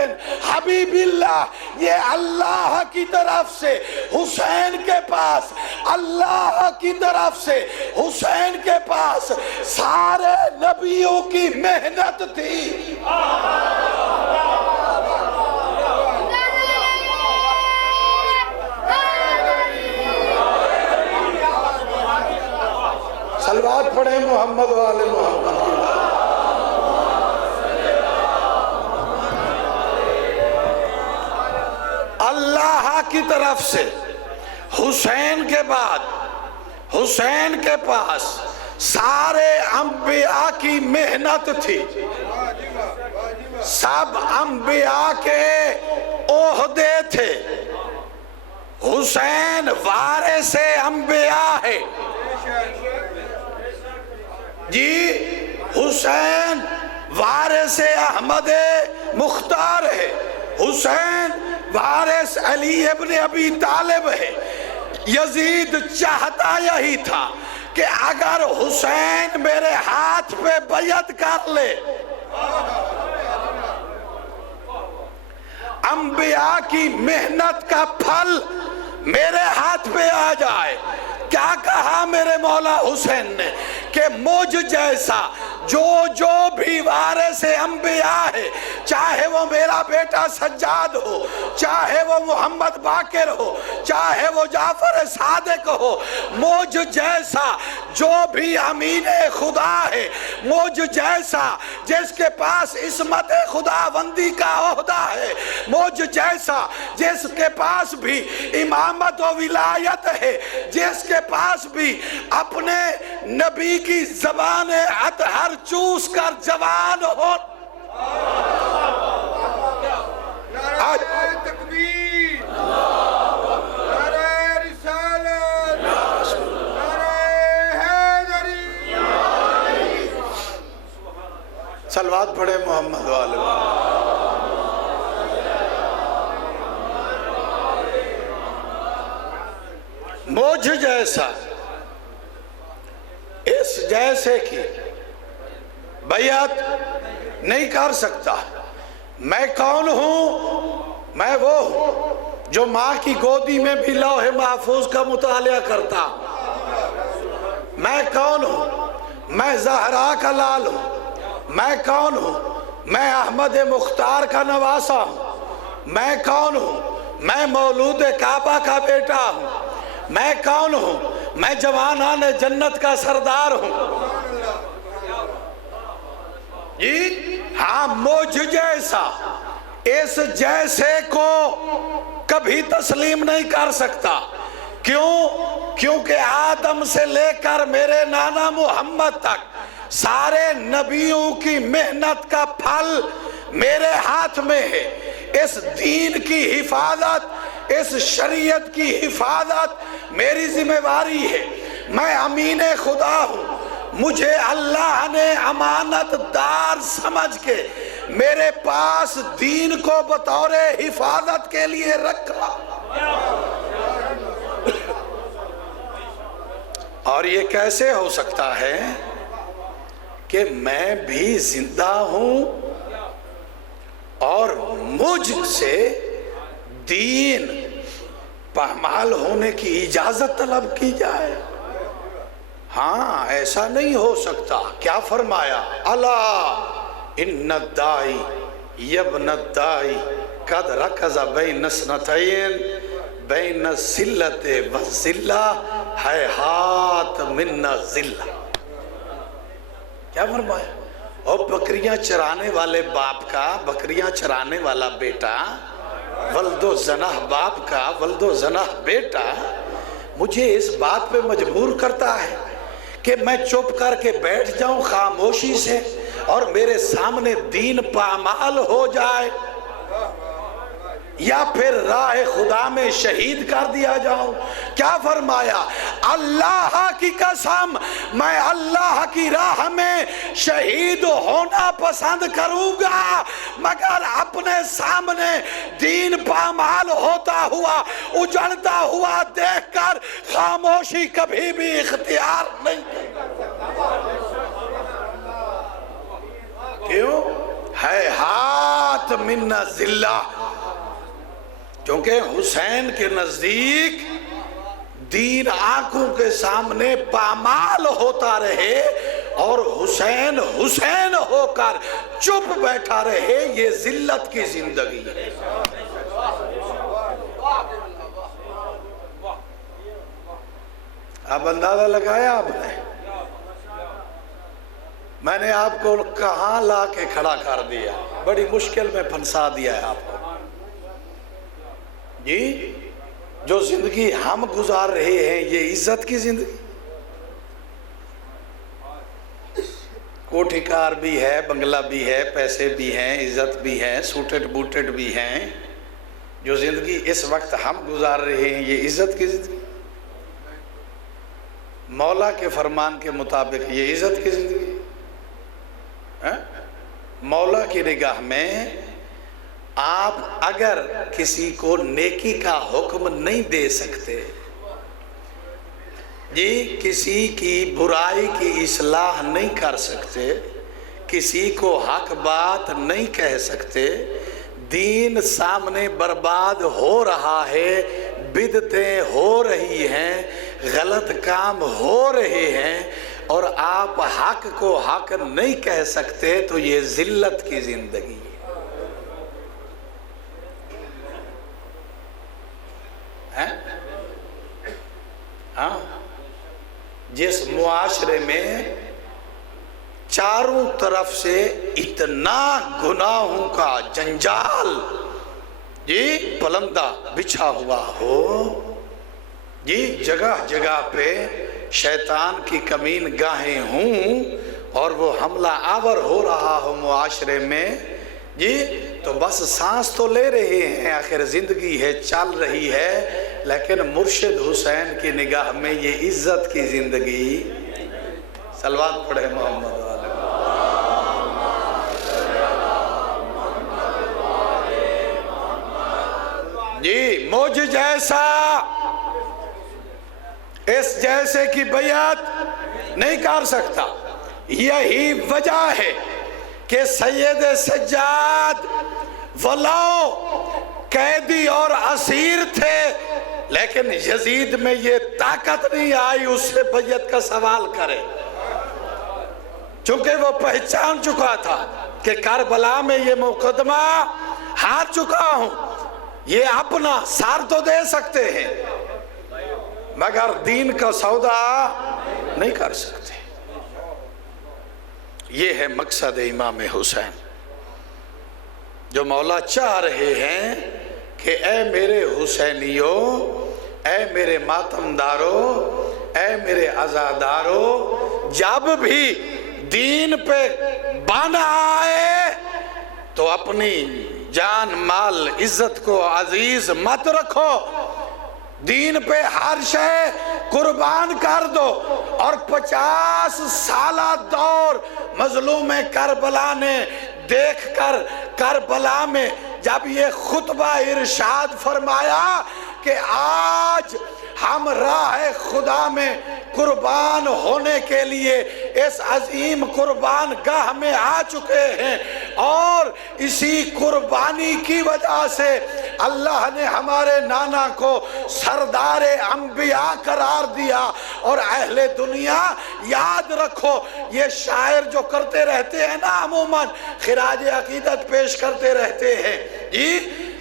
حبیب اللہ۔ یہ اللہ کی طرف سے حسین کے پاس، اللہ کی طرف سے حسین کے پاس سارے نبیوں کی محنت تھی۔ صلوات پڑھیں محمد والے محمد کی۔ اللہ کی طرف سے حسین کے بعد، حسین کے پاس سارے انبیاء کی محنت تھی، سب انبیاء کے عہدے تھے۔ حسین وارث انبیاء ہے جی، حسین وارث احمد مختار ہے، حسین وارث علی ابن ابی طالب ہے۔ یزید چاہتا یہی تھا کہ اگر حسین میرے ہاتھ پہ بیعت کر لے، انبیاء کی محنت کا پھل میرے ہاتھ پہ آ جائے۔ کیا کہا میرے مولا حسین نے کہ مجھ جیسا جو بھی وارث انبیاء ہے، چاہے وہ میرا بیٹا سجاد ہو، چاہے وہ محمد باقر ہو، چاہے وہ جعفر صادق ہو، مجھ جیسا جو بھی امین خدا ہے، مجھ جیسا جس کے پاس عصمت خداوندی کا عہدہ ہے، مجھ جیسا جس کے پاس بھی امامت و ولایت ہے، جس کے پاس بھی اپنے نبی کی زبان اطہر چوس کر جوان ہو. نعرہ تکبیر، نعرہ رسالت، نعرہ حیدری. صلوات پڑھے محمد والے. مجھ جیسا اس جیسے کی بیعت نہیں کر سکتا. میں کون ہوں؟ میں وہ ہوں جو ماں کی گودی میں بھی لوح محفوظ کا مطالعہ کرتا ہوں. میں کون ہوں؟ میں زہرا کا لال ہوں. میں کون ہوں؟ میں احمد مختار کا نواسا ہوں. میں کون ہوں؟ میں مولود کعبہ کا بیٹا ہوں. میں کون ہوں؟ میں جوانان جنت کا سردار ہوں. جی ہاں، مجھ جیسا اس جیسے کو کبھی تسلیم نہیں کر سکتا. کیوں؟ کیونکہ آدم سے لے کر میرے نانا محمد تک سارے نبیوں کی محنت کا پھل میرے ہاتھ میں ہے. اس دین کی حفاظت، اس شریعت کی حفاظت میری ذمہ داری ہے. میں امین خدا ہوں. مجھے اللہ نے امانت دار سمجھ کے میرے پاس دین کو بطور حفاظت کے لیے رکھا. اور یہ کیسے ہو سکتا ہے کہ میں بھی زندہ ہوں اور مجھ سے دین پامال ہونے کی اجازت طلب کی جائے؟ ہاں، ایسا نہیں ہو سکتا. کیا فرمایا؟ الا ان الدائی یبن الدائی قد رکز بین اثنتین بین الذلت والذلہ ہیہات من الذلہ. کیا فرمایا؟ اور بکریاں چرانے والے باپ کا بکریاں چرانے والا بیٹا، ولد و زنہ باپ کا ولد و زنہ بیٹا مجھے اس بات پہ مجبور کرتا ہے کہ میں چپ کر کے بیٹھ جاؤں خاموشی سے اور میرے سامنے دین پامال ہو جائے، یا پھر راہ خدا میں شہید کر دیا جاؤں. کیا فرمایا؟ اللہ کی قسم میں اللہ کی راہ میں شہید ہونا پسند کروں گا، مگر اپنے سامنے دین پامال ہوتا ہوا اجڑتا ہوا دیکھ کر خاموشی کبھی بھی اختیار نہیں. کیوں؟ ہیہات من الذلہ. کیونکہ حسین کے نزدیک دین آنکھوں کے سامنے پامال ہوتا رہے اور حسین حسین ہو کر چپ بیٹھا رہے، یہ ذلت کی زندگی ہے. اب اندازہ لگایا آپ نے؟ میں نے آپ کو کہاں لا کے کھڑا کر دیا، بڑی مشکل میں پھنسا دیا ہے آپ کو. جی جو زندگی ہم گزار رہے ہیں یہ عزت کی زندگی. کوٹھی کار بھی ہے، بنگلہ بھی ہے، پیسے بھی ہیں، عزت بھی ہے، سوٹڈ بوٹڈ بھی ہیں. جو زندگی اس وقت ہم گزار رہے ہیں یہ عزت کی زندگی؟ مولا کے فرمان کے مطابق یہ عزت کی زندگی؟ مولا کی نگاہ میں آپ اگر کسی کو نیکی کا حکم نہیں دے سکتے، جی کسی کی برائی کی اصلاح نہیں کر سکتے، کسی کو حق بات نہیں کہہ سکتے، دین سامنے برباد ہو رہا ہے، بدعتیں ہو رہی ہیں، غلط کام ہو رہے ہیں، اور آپ حق کو حق نہیں کہہ سکتے تو یہ ذلت کی زندگی ہے۔ ہاں، جس معاشرے میں چاروں طرف سے اتنا گناہوں کا جنجال جی پلندہ بچھا ہوا ہو، جی جگہ جگہ پہ شیطان کی کمین گاہیں ہوں اور وہ حملہ آور ہو رہا ہو معاشرے میں جی، تو بس سانس تو لے رہے ہیں، آخر زندگی ہے، چل رہی ہے، لیکن مرشد حسین کی نگاہ میں یہ عزت کی زندگی۔ صلوات پڑھے محمد والے جی، مجھ جیسا اس جیسے کی بیعت نہیں کر سکتا۔ یہی وجہ ہے کہ سید سجاد ولو قیدی اور اسیر تھے، لیکن یزید میں یہ طاقت نہیں آئی اس سے بیعت کا سوال کرے، چونکہ وہ پہچان چکا تھا کہ کربلا میں یہ مقدمہ ہار چکا ہوں، یہ اپنا سار تو دے سکتے ہیں مگر دین کا سودا نہیں کر سکتے۔ یہ ہے مقصد امام حسین، جو مولا چاہ رہے ہیں کہ اے میرے حسینیو، اے میرے ماتمدارو، اے میرے عزادارو، جب بھی دین پہ بانا آئے تو اپنی جان مال عزت کو عزیز مت رکھو، دین پہ ہر شے قربان کر دو۔ اور 50 سالہ دور مظلوم کربلا نے دیکھ کر کربلا میں جب یہ خطبہ ارشاد فرمایا کہ آج ہم راہ خدا میں قربان ہونے کے لیے اس عظیم قربان گاہ میں آ چکے ہیں، اور اسی قربانی کی وجہ سے اللہ نے ہمارے نانا کو سردار انبیاء قرار دیا۔ اور اہل دنیا یاد رکھو، یہ شاعر جو کرتے رہتے ہیں نا، عموماً خراج عقیدت پیش کرتے رہتے ہیں جی،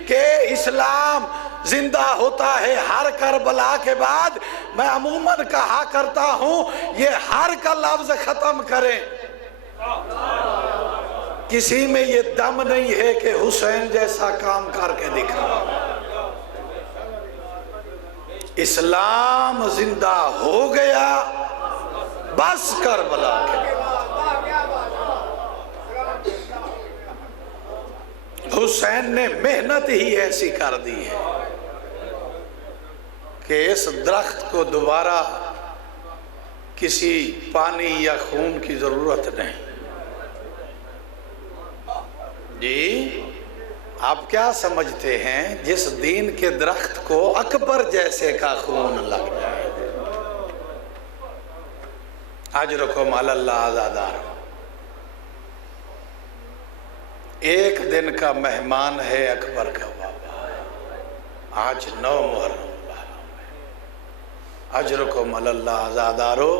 کہ اسلام زندہ ہوتا ہے ہر کربلا کے بعد، میں عموماً کہا کرتا ہوں یہ ہر کا لفظ ختم کریں، کسی میں یہ دم نہیں ہے کہ حسین جیسا کام کر کے دکھا۔ اسلام زندہ ہو گیا بس کربلا کے بعد۔ حسین نے محنت ہی ایسی کر دی ہے کہ اس درخت کو دوبارہ کسی پانی یا خون کی ضرورت نہیں۔ جی، آپ کیا سمجھتے ہیں جس دین کے درخت کو اکبر جیسے کا خون لگ جائے؟ اجرکم علی اللہ عزادار، ایک دن کا مہمان ہے اکبر کا بابا، آج 9 محرم، اجرکم علی اللہ عزادارو،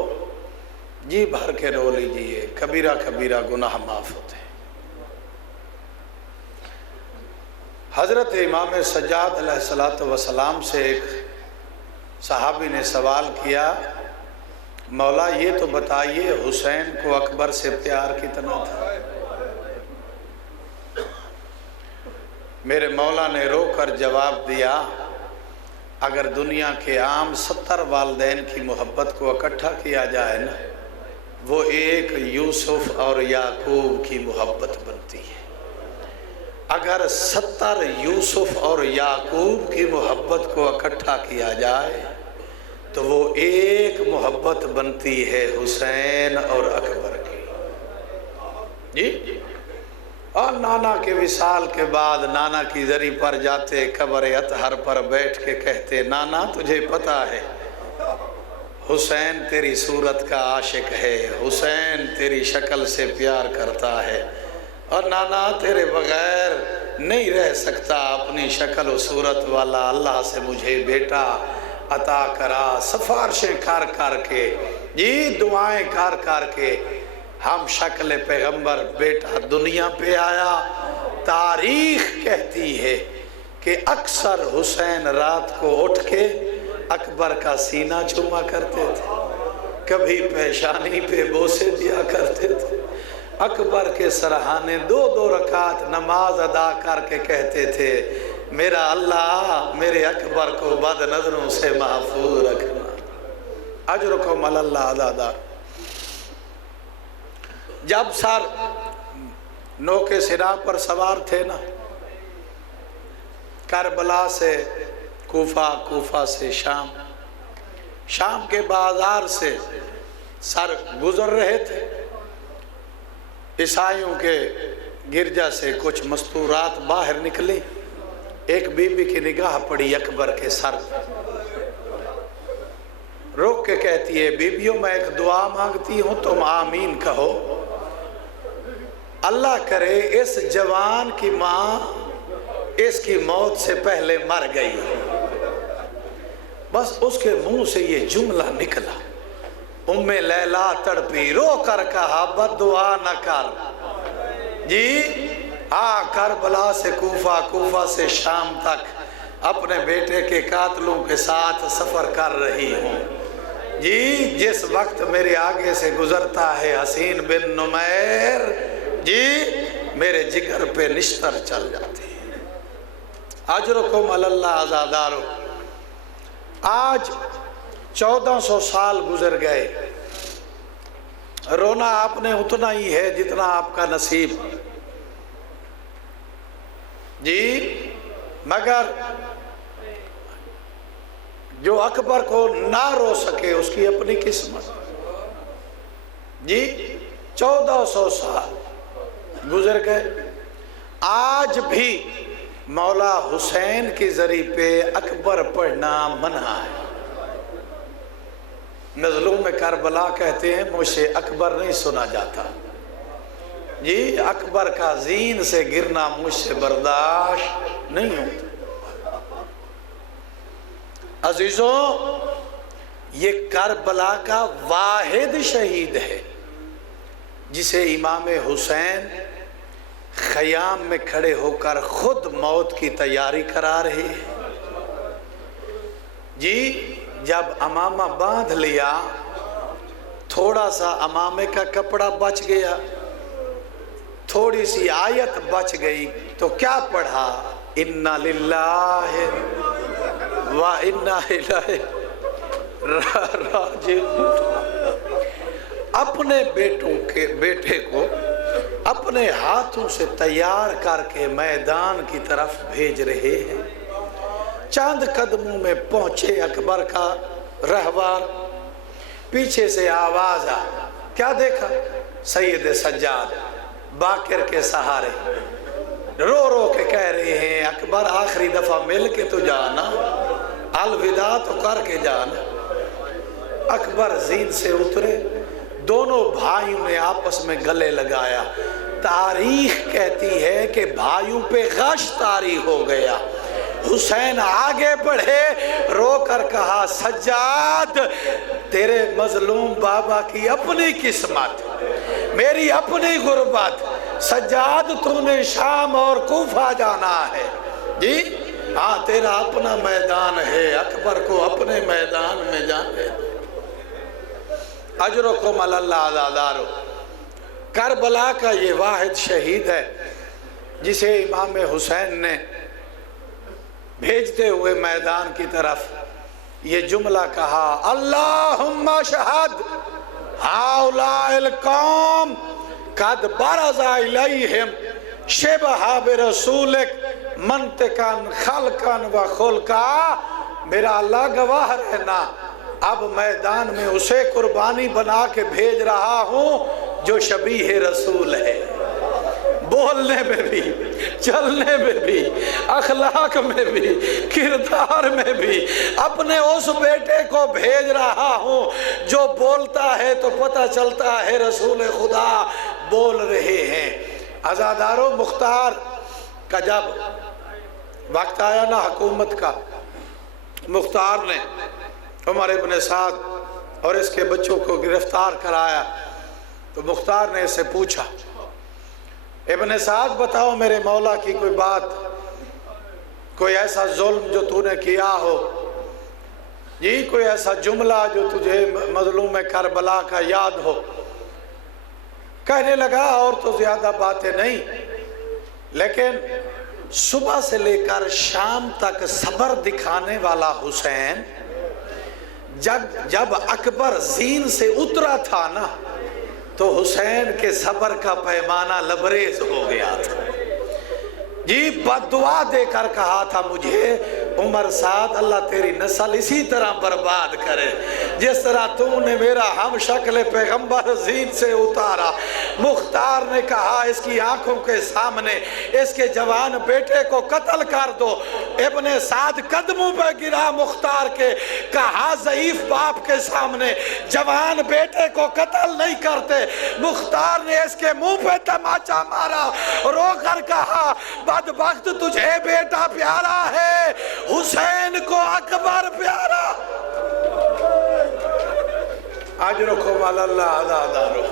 جی بھر کے رو لیجئے، کبیرہ کبیرہ گناہ معاف ہوتے ہیں۔ حضرت امام سجاد علیہ السلام سے ایک صحابی نے سوال کیا، مولا یہ تو بتائیے حسین کو اکبر سے پیار کتنا تھا؟ میرے مولا نے رو کر جواب دیا، اگر دنیا کے عام 70 والدین کی محبت کو اکٹھا کیا جائے نا، وہ ایک یوسف اور یعقوب کی محبت بنتی ہے۔ اگر 70 یوسف اور یعقوب کی محبت کو اکٹھا کیا جائے تو وہ ایک محبت بنتی ہے حسین اور اکبر کی۔ جی، اور نانا کے وصال کے بعد نانا کی زری پر جاتے، قبر اطہر پر بیٹھ کے کہتے، نانا تجھے پتا ہے حسین تیری صورت کا عاشق ہے، حسین تیری شکل سے پیار کرتا ہے، اور نانا تیرے بغیر نہیں رہ سکتا، اپنی شکل و صورت والا اللہ سے مجھے بیٹا عطا کرا، سفارشیں کر کر کے، جی دعائیں کر کر کے ہم شکل پیغمبر بیٹا دنیا پہ آیا۔ تاریخ کہتی ہے کہ اکثر حسین رات کو اٹھ کے اکبر کا سینہ چوما کرتے تھے، کبھی پیشانی پہ بوسے دیا کرتے تھے، اکبر کے سرہانے 2 رکعت نماز ادا کر کے کہتے تھے میرا اللہ میرے اکبر کو بد نظروں سے محفوظ رکھنا۔ اجرکم علی اللہ عزادار۔ جب سر نو کے سرا پر سوار تھے نا، کربلا سے کوفہ، کوفہ سے شام، شام کے بازار سے سر گزر رہے تھے، عیسائیوں کے گرجا سے کچھ مستورات باہر نکلی، ایک بی بی کی نگاہ پڑی اکبر کے سر، روک کے کہتی ہے بیبیوں میں ایک دعا مانگتی ہوں تم آمین کہو، اللہ کرے اس جوان کی ماں اس کی موت سے پہلے مر گئی۔ بس اس کے منہ سے یہ جملہ نکلا، ام لیلا تڑپی، رو کر کہا بد دعا نہ کر، جی کربلا سے کوفہ، کوفہ سے شام تک اپنے بیٹے کے قاتلوں کے ساتھ سفر کر رہی ہوں، جی جس وقت میرے آگے سے گزرتا ہے حسین بن نمیر، جی میرے جگر پہ نشتر چل جاتی ہے۔ اجرکم علی اللہ عزادارو۔ آج 1400 سال گزر گئے، رونا آپ نے اتنا ہی ہے جتنا آپ کا نصیب، جی مگر جو اکبر کو نہ رو سکے اس کی اپنی قسمت، جی 1400 سال گزر گئے، آج بھی مولا حسین کی ذریعے پہ اکبر پڑھنا منع ہے۔ مظلوم کربلا کہتے ہیں مجھ سے اکبر نہیں سنا جاتا، جی اکبر کا زین سے گرنا مجھ سے برداشت نہیں ہوتا۔ عزیزوں، یہ کربلا کا واحد شہید ہے جسے امام حسین خیام میں کھڑے ہو کر خود موت کی تیاری کرا رہے ہیں، جی جب امامہ باندھ لیا، تھوڑا سا امامے کا کپڑا بچ گیا، تھوڑی سی آیت بچ گئی تو کیا پڑھا؟ اِنَّا لِلَّهِ وَإِنَّا إِلَيْهِ راجعون۔ اپنے بیٹے کو اپنے ہاتھوں سے تیار کر کے میدان کی طرف بھیج رہے ہیں، چاند قدموں میں پہنچے اکبر کا رہوار، پیچھے سے آواز آ، کیا دیکھا؟ سید سجاد باقر کے سہارے رو رو کے کہہ رہے ہیں اکبر آخری دفعہ مل کے تو جانا، الوداع تو کر کے جانا۔ اکبر زین سے اترے، دونوں بھائیوں نے آپس میں گلے لگایا۔ تاریخ کہتی ہے کہ بھائیوں پہ غش طاری ہو گیا۔ حسین آگے بڑھے، رو کر کہا سجاد تیرے مظلوم بابا کی اپنی قسمت، میری اپنی غربت، سجاد تو نے شام اور کوفہ جانا ہے، جی ہاں تیرا اپنا میدان ہے، اکبر کو اپنے میدان میں جانے۔ اجرکم علی اللہ عزادارو۔ کربلا کا یہ واحد شہید ہے جسے امام حسین نے بھیجتے ہوئے میدان کی طرف یہ جملہ کہا، اللہم شہد ہؤلاء القوم قد برز الیہم شبہ برسولک منطقا خلقا و خلقا۔ میرا اللہ گواہ رہنا، اب میدان میں اسے قربانی بنا کے بھیج رہا ہوں جو شبیہ رسول ہے، بولنے میں بھی، چلنے میں بھی، اخلاق میں بھی، کردار میں بھی اپنے اس بیٹے کو بھیج رہا ہوں جو بولتا ہے تو پتہ چلتا ہے رسول خدا بول رہے ہیں۔ عزادارو، مختار کا جب وقت آیا نا حکومت کا، مختار نے عمر ابن سعد اور اس کے بچوں کو گرفتار کرایا تو مختار نے اسے پوچھا، ابن سعد بتاؤ میرے مولا کی کوئی بات، کوئی ایسا ظلم جو تو نے کیا ہو، جی کوئی ایسا جملہ جو تجھے مظلوم کربلا کا یاد ہو۔ کہنے لگا اور تو زیادہ باتیں نہیں، لیکن صبح سے لے کر شام تک صبر دکھانے والا حسین جب اکبر زین سے اترا تھا نا تو حسین کے صبر کا پیمانہ لبریز ہو گیا تھا۔ جی بددعا دے کر کہا تھا مجھے، عمر سعد اللہ تیری نسل اسی طرح برباد کرے جس طرح تو نے میرا ہم شکل پیغمبر زین سے اتارا۔ مختار نے کہا اس کی آنکھوں کے سامنے اس کے جوان بیٹے کو قتل کر دو۔ ابن سعد قدموں پہ گرا مختار کے، کہا ضعیف باپ کے سامنے جوان بیٹے کو قتل نہیں کرتے۔ مختار نے اس کے منہ پہ تماچا مارا، رو کر کہا بدبخت تجھے بیٹا پیارا ہے، حسین کو اکبر پیارا۔ اجرکم علی اللہ عزادارو،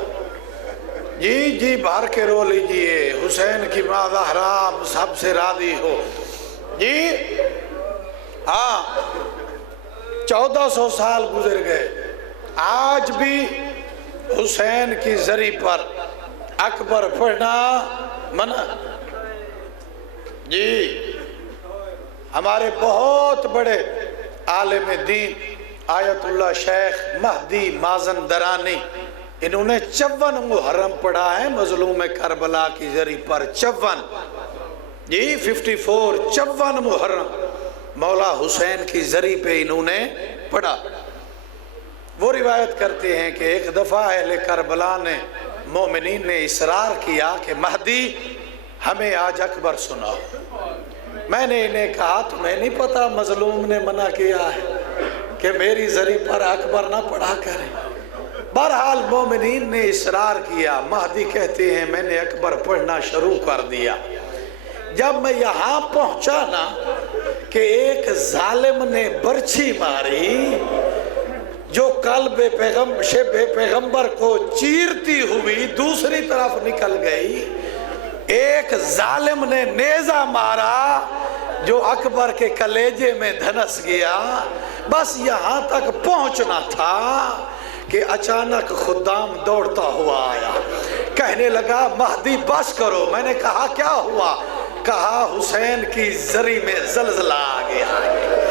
جی بھر کے رو لیجئے، حسین کی ماں زہرا سب سے راضی ہو۔ جی ہاں 1400 سال گزر گئے، آج بھی حسین کی زری پر اکبر پڑھنا منع۔ جی ہمارے بہت بڑے عالم دین آیت اللہ شیخ مہدی مازن درانی، انہوں نے 54 محرم پڑھا ہے مظلوم کربلا کی زری پر، 54 جی 54 محرم مولا حسین کی زری پہ انہوں نے پڑھا۔ وہ روایت کرتے ہیں کہ ایک دفعہ اہل کربلا نے مومنین نے اصرار کیا کہ مہدی ہمیں آج اکبر سناؤ۔ میں نے انہیں کہا تمہیں نہیں پتا مظلوم نے منع کیا ہے کہ میری زری پر اکبر نہ پڑھا کریں۔ بہرحال مومنین نے اصرار کیا، مہدی کہتے ہیں میں نے اکبر پڑھنا شروع کر دیا۔ جب میں یہاں پہنچا نا کہ ایک ظالم نے برچھی ماری جو قلب پیغمبر کو چیرتی ہوئی دوسری طرف نکل گئی، ایک ظالم نے نیزہ مارا جو اکبر کے کلیجے میں دھنس گیا۔ بس یہاں تک پہنچنا تھا کہ اچانک خدام دوڑتا ہوا آیا، کہنے لگا مہدی بس کرو۔ میں نے کہا کیا ہوا؟ کہا حسین کی زری میں زلزلہ آ گیا ہے،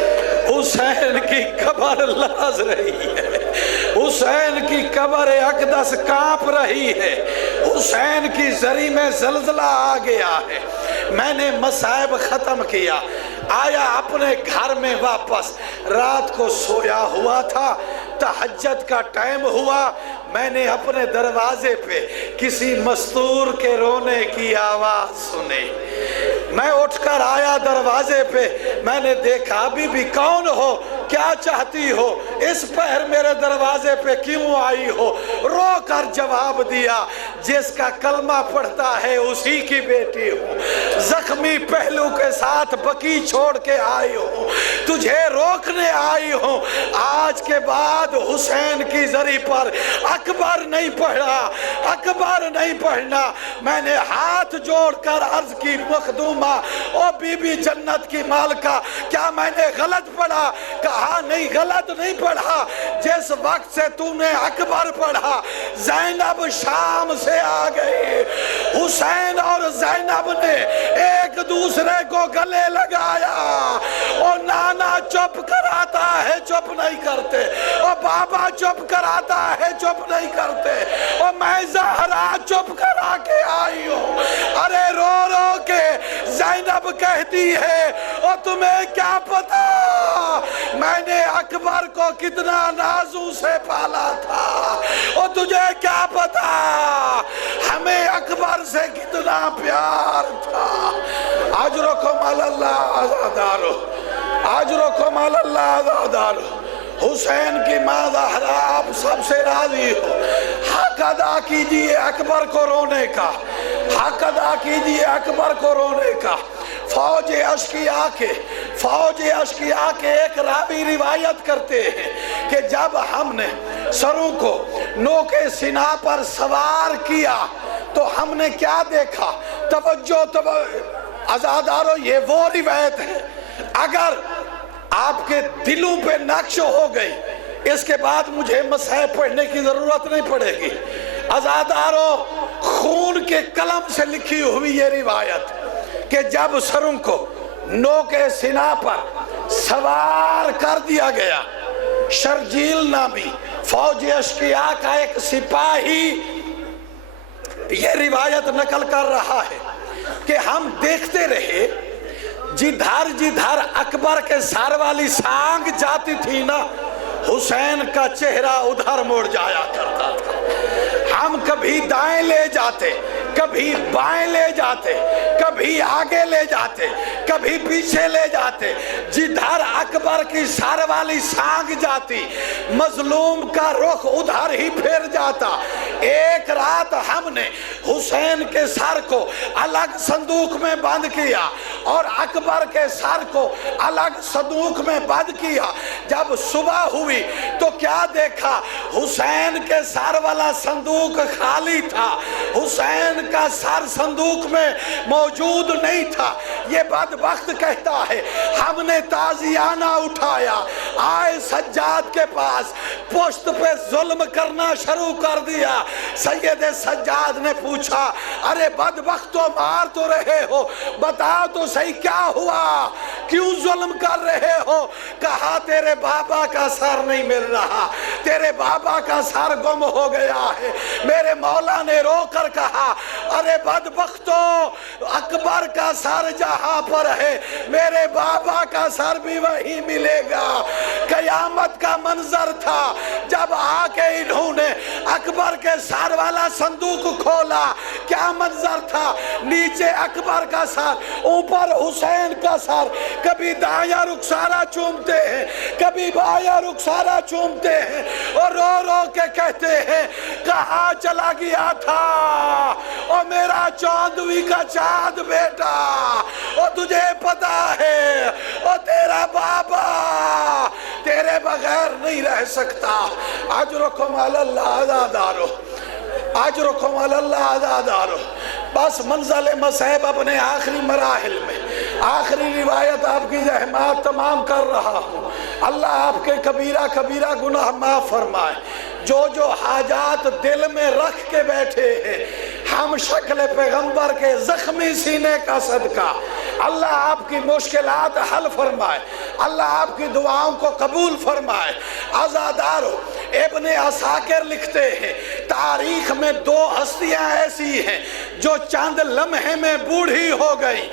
حسین کی قبر لرز رہی ہے، حسین کی قبر اقدس کانپ رہی ہے، حسین کی زری میں زلزلہ آ گیا ہے۔ میں نے مصائب ختم کیا، آیا اپنے گھر میں واپس، رات کو سویا ہوا تھا، تہجد کا ٹائم ہوا، میں نے اپنے دروازے پہ کسی مستور کے رونے کی آواز سنی۔ میں اٹھ کر آیا دروازے پہ، میں نے دیکھا بی بی کون ہو، کیا چاہتی ہو، اس پہر میرے دروازے پہ کیوں آئی ہو؟ رو کر جواب دیا جس کا کلمہ پڑھتا ہے اسی کی بیٹی ہوں، زخمی پہلو کے ساتھ بکی چھوڑ کے آئی ہوں، تجھے روکنے آئی ہوں۔ آج کے بعد حسین کی زری پر اکبر نہیں پڑھا، اکبر نہیں پڑھنا۔ میں نے ہاتھ جوڑ کر عرض کی مخدومہ او بی بی جنت کی مالکہ، کیا میں نے غلط پڑھا؟ کہا نہیں غلط نہیں پڑھا، جس وقت سے تو نے اکبر پڑھا زینب شام سے آ گئی۔ حسین اور زینب نے ایک دوسرے کو گلے لگایا، اور نانا چپ کراتا ہے چپ نہیں کرتے، اور بابا چپ کراتا ہے چپ نہیں کرتے، اور میں زہرا چپ کرا کے آئی ہوں۔ ارے رو رو کے زینب کہتی ہے اور تمہیں کیا پتا میں نے اکبر کو کتنا نازوں سے پالا تھا، اور تجھے کیا پتا ہمیں اکبر سے کتنا پیار تھا۔ اجرکم علی اللہ عزادارو، اجرکم علی اللہ عزادارو۔ حسین کی ماں زہرا آپ سب سے راضی ہو، حق ادا کیجئے اکبر کو رونے کا، حق ادا کیجئے اکبر کو رونے کا۔ فوج اشقیاء کے ایک راوی روایت کرتے ہیں کہ جب ہم نے سروں کو نوک سنا پر سوار کیا تو ہم نے کیا دیکھا؟ توجہ عزادارو، یہ وہ روایت ہے، اگر آپ کے دلوں پہ نقش ہو گئی اس کے بعد مجھے مصحف پڑھنے کی ضرورت نہیں پڑے گی۔ عزادارو، خون کے قلم سے لکھی ہوئی یہ روایت کہ جب سروں کو نوک سنا پر سوار کر دیا گیا، شرجیل نامی فوج اشقیاء کا ایک سپاہی یہ روایت نقل کر رہا ہے کہ ہم دیکھتے رہے جدھر اکبر کے سر والی سانگ جاتی تھی نا، حسین کا چہرہ ادھر مڑ جایا کرتا تھا۔ ہم کبھی دائیں لے جاتے، کبھی بائیں لے جاتے، کبھی آگے لے جاتے، کبھی پیچھے لے جاتے، جدھر اکبر کی سر والی سانگ جاتی مظلوم کا رخ ادھر ہی پھر جاتا۔ ایک رات ہم نے حسین کے سر کو الگ صندوق میں بند کیا اور اکبر کے سر کو الگ صندوق میں بند کیا۔ جب صبح ہوئی تو کیا دیکھا؟ حسین کے سر والا صندوق خالی تھا، حسین کا سر صندوق میں موجود نہیں تھا۔ یہ بدبخت کہتا ہے ہم نے تازیانہ اٹھایا، آئے سجاد کے پاس، پشت پہ ظلم کرنا شروع کر دیا۔ سید سجاد نے پوچھا، ارے بدبختو مار تو رہے ہو، بتا تو صحیح کیا ہوا، کیوں ظلم کر رہے ہو؟ کہا تیرے بابا کا سر نہیں مل رہا، تیرے بابا کا سر گم ہو گیا ہے۔ میرے مولا نے رو کر کہا، ارے بدبختو، اکبر کا سر جہاں پر ہے میرے بابا کا سر بھی وہی ملے گا۔ قیامت کا منظر تھا جب آ کے انہوں نے اکبر کے سر والا صندوق کھولا۔ کیا منظر تھا؟ نیچے اکبر کا سر، اوپر حسین کا سر۔ کبھی دایاں رخسارہ چومتے ہیں، کبھی بایاں رخسارہ چومتے ہیں اور رو رو کے کہتے ہیں کہاں چلا گیا تھا او میرا چاندوی کا چاند بیٹا، او تجھے پتا ہے او تیرا بابا تیرے بغیر نہیں رہ سکتا۔ اجرکم علی اللہ عزادارو، اجرکم علی اللہ عزادارو۔ بس منزل مصحب اپنے آخری مراحل میں، آخری روایت آپ کی زحمات تمام کر رہا ہوں۔ اللہ آپ کے کبیرہ گناہ معاف فرمائے۔ جو حاجات دل میں رکھ کے بیٹھے ہیں، ہم شکل پیغمبر کے زخمی سینے کا صدقہ اللہ آپ کی مشکلات حل فرمائے، اللہ آپ کی دعاؤں کو قبول فرمائے۔ عزادارو، ابن عساکر لکھتے ہیں تاریخ میں دو ہستیاں ایسی ہیں جو چند لمحے میں بوڑھی ہو گئی۔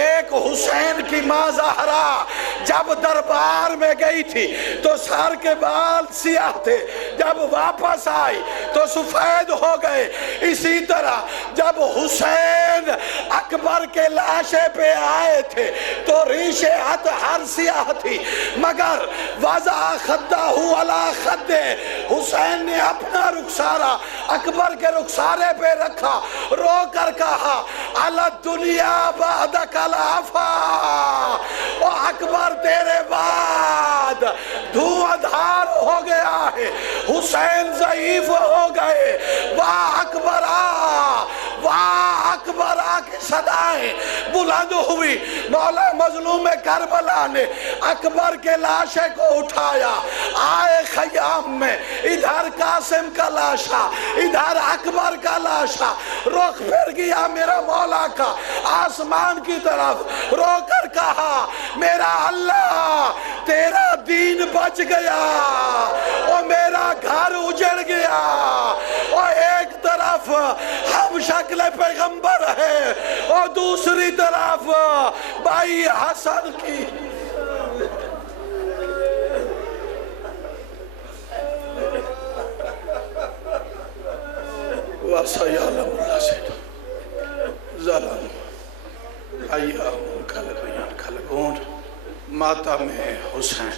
ایک حسین کی ماں زہرا جب دربار میں گئی تھی تو سر کے بال سیاہ تھے، جب واپس آئی تو سفید ہو گئے۔ اسی طرح جب حسین اکبر کے لاشے پہ آئے تھے تو ریش اطہر سیاہ تھی، مگر وضع خدہ علی خدہ، حسین نے اپنا رخسارہ اکبر کے رخسارے پہ رکھا، رو کر کہا علی الدنیا بعدک العفا، او اکبر تیرے بعد دھواں دھار ہو گیا ہے، حسین ضعیف ہو گئے۔ واہ اکبر آ، واہ اکبر آ کی صدائیں بلند ہوئی۔ مولا مظلوم کربلا نے اکبر کے لاشے کو اٹھایا، آئے خیام میں، ادھر قاسم کا لاشا، ادھر اکبر کا لاشا، رخ پھر گیا میرا مولا کا آسمان کی طرف، رو کر کہا میرا اللہ تیرا دین بچ گیا، اور میرا گھر اجڑ گیا، اور ایک طرف ہم شکل پیغمبر ہے اور دوسری طرف بھائی حسن کی وَسَيَعْلَمُ الَّذِينَ ظَلَمُوا أَيَّهُمُ الْكَاذِبُونَ۔ ماتم حسین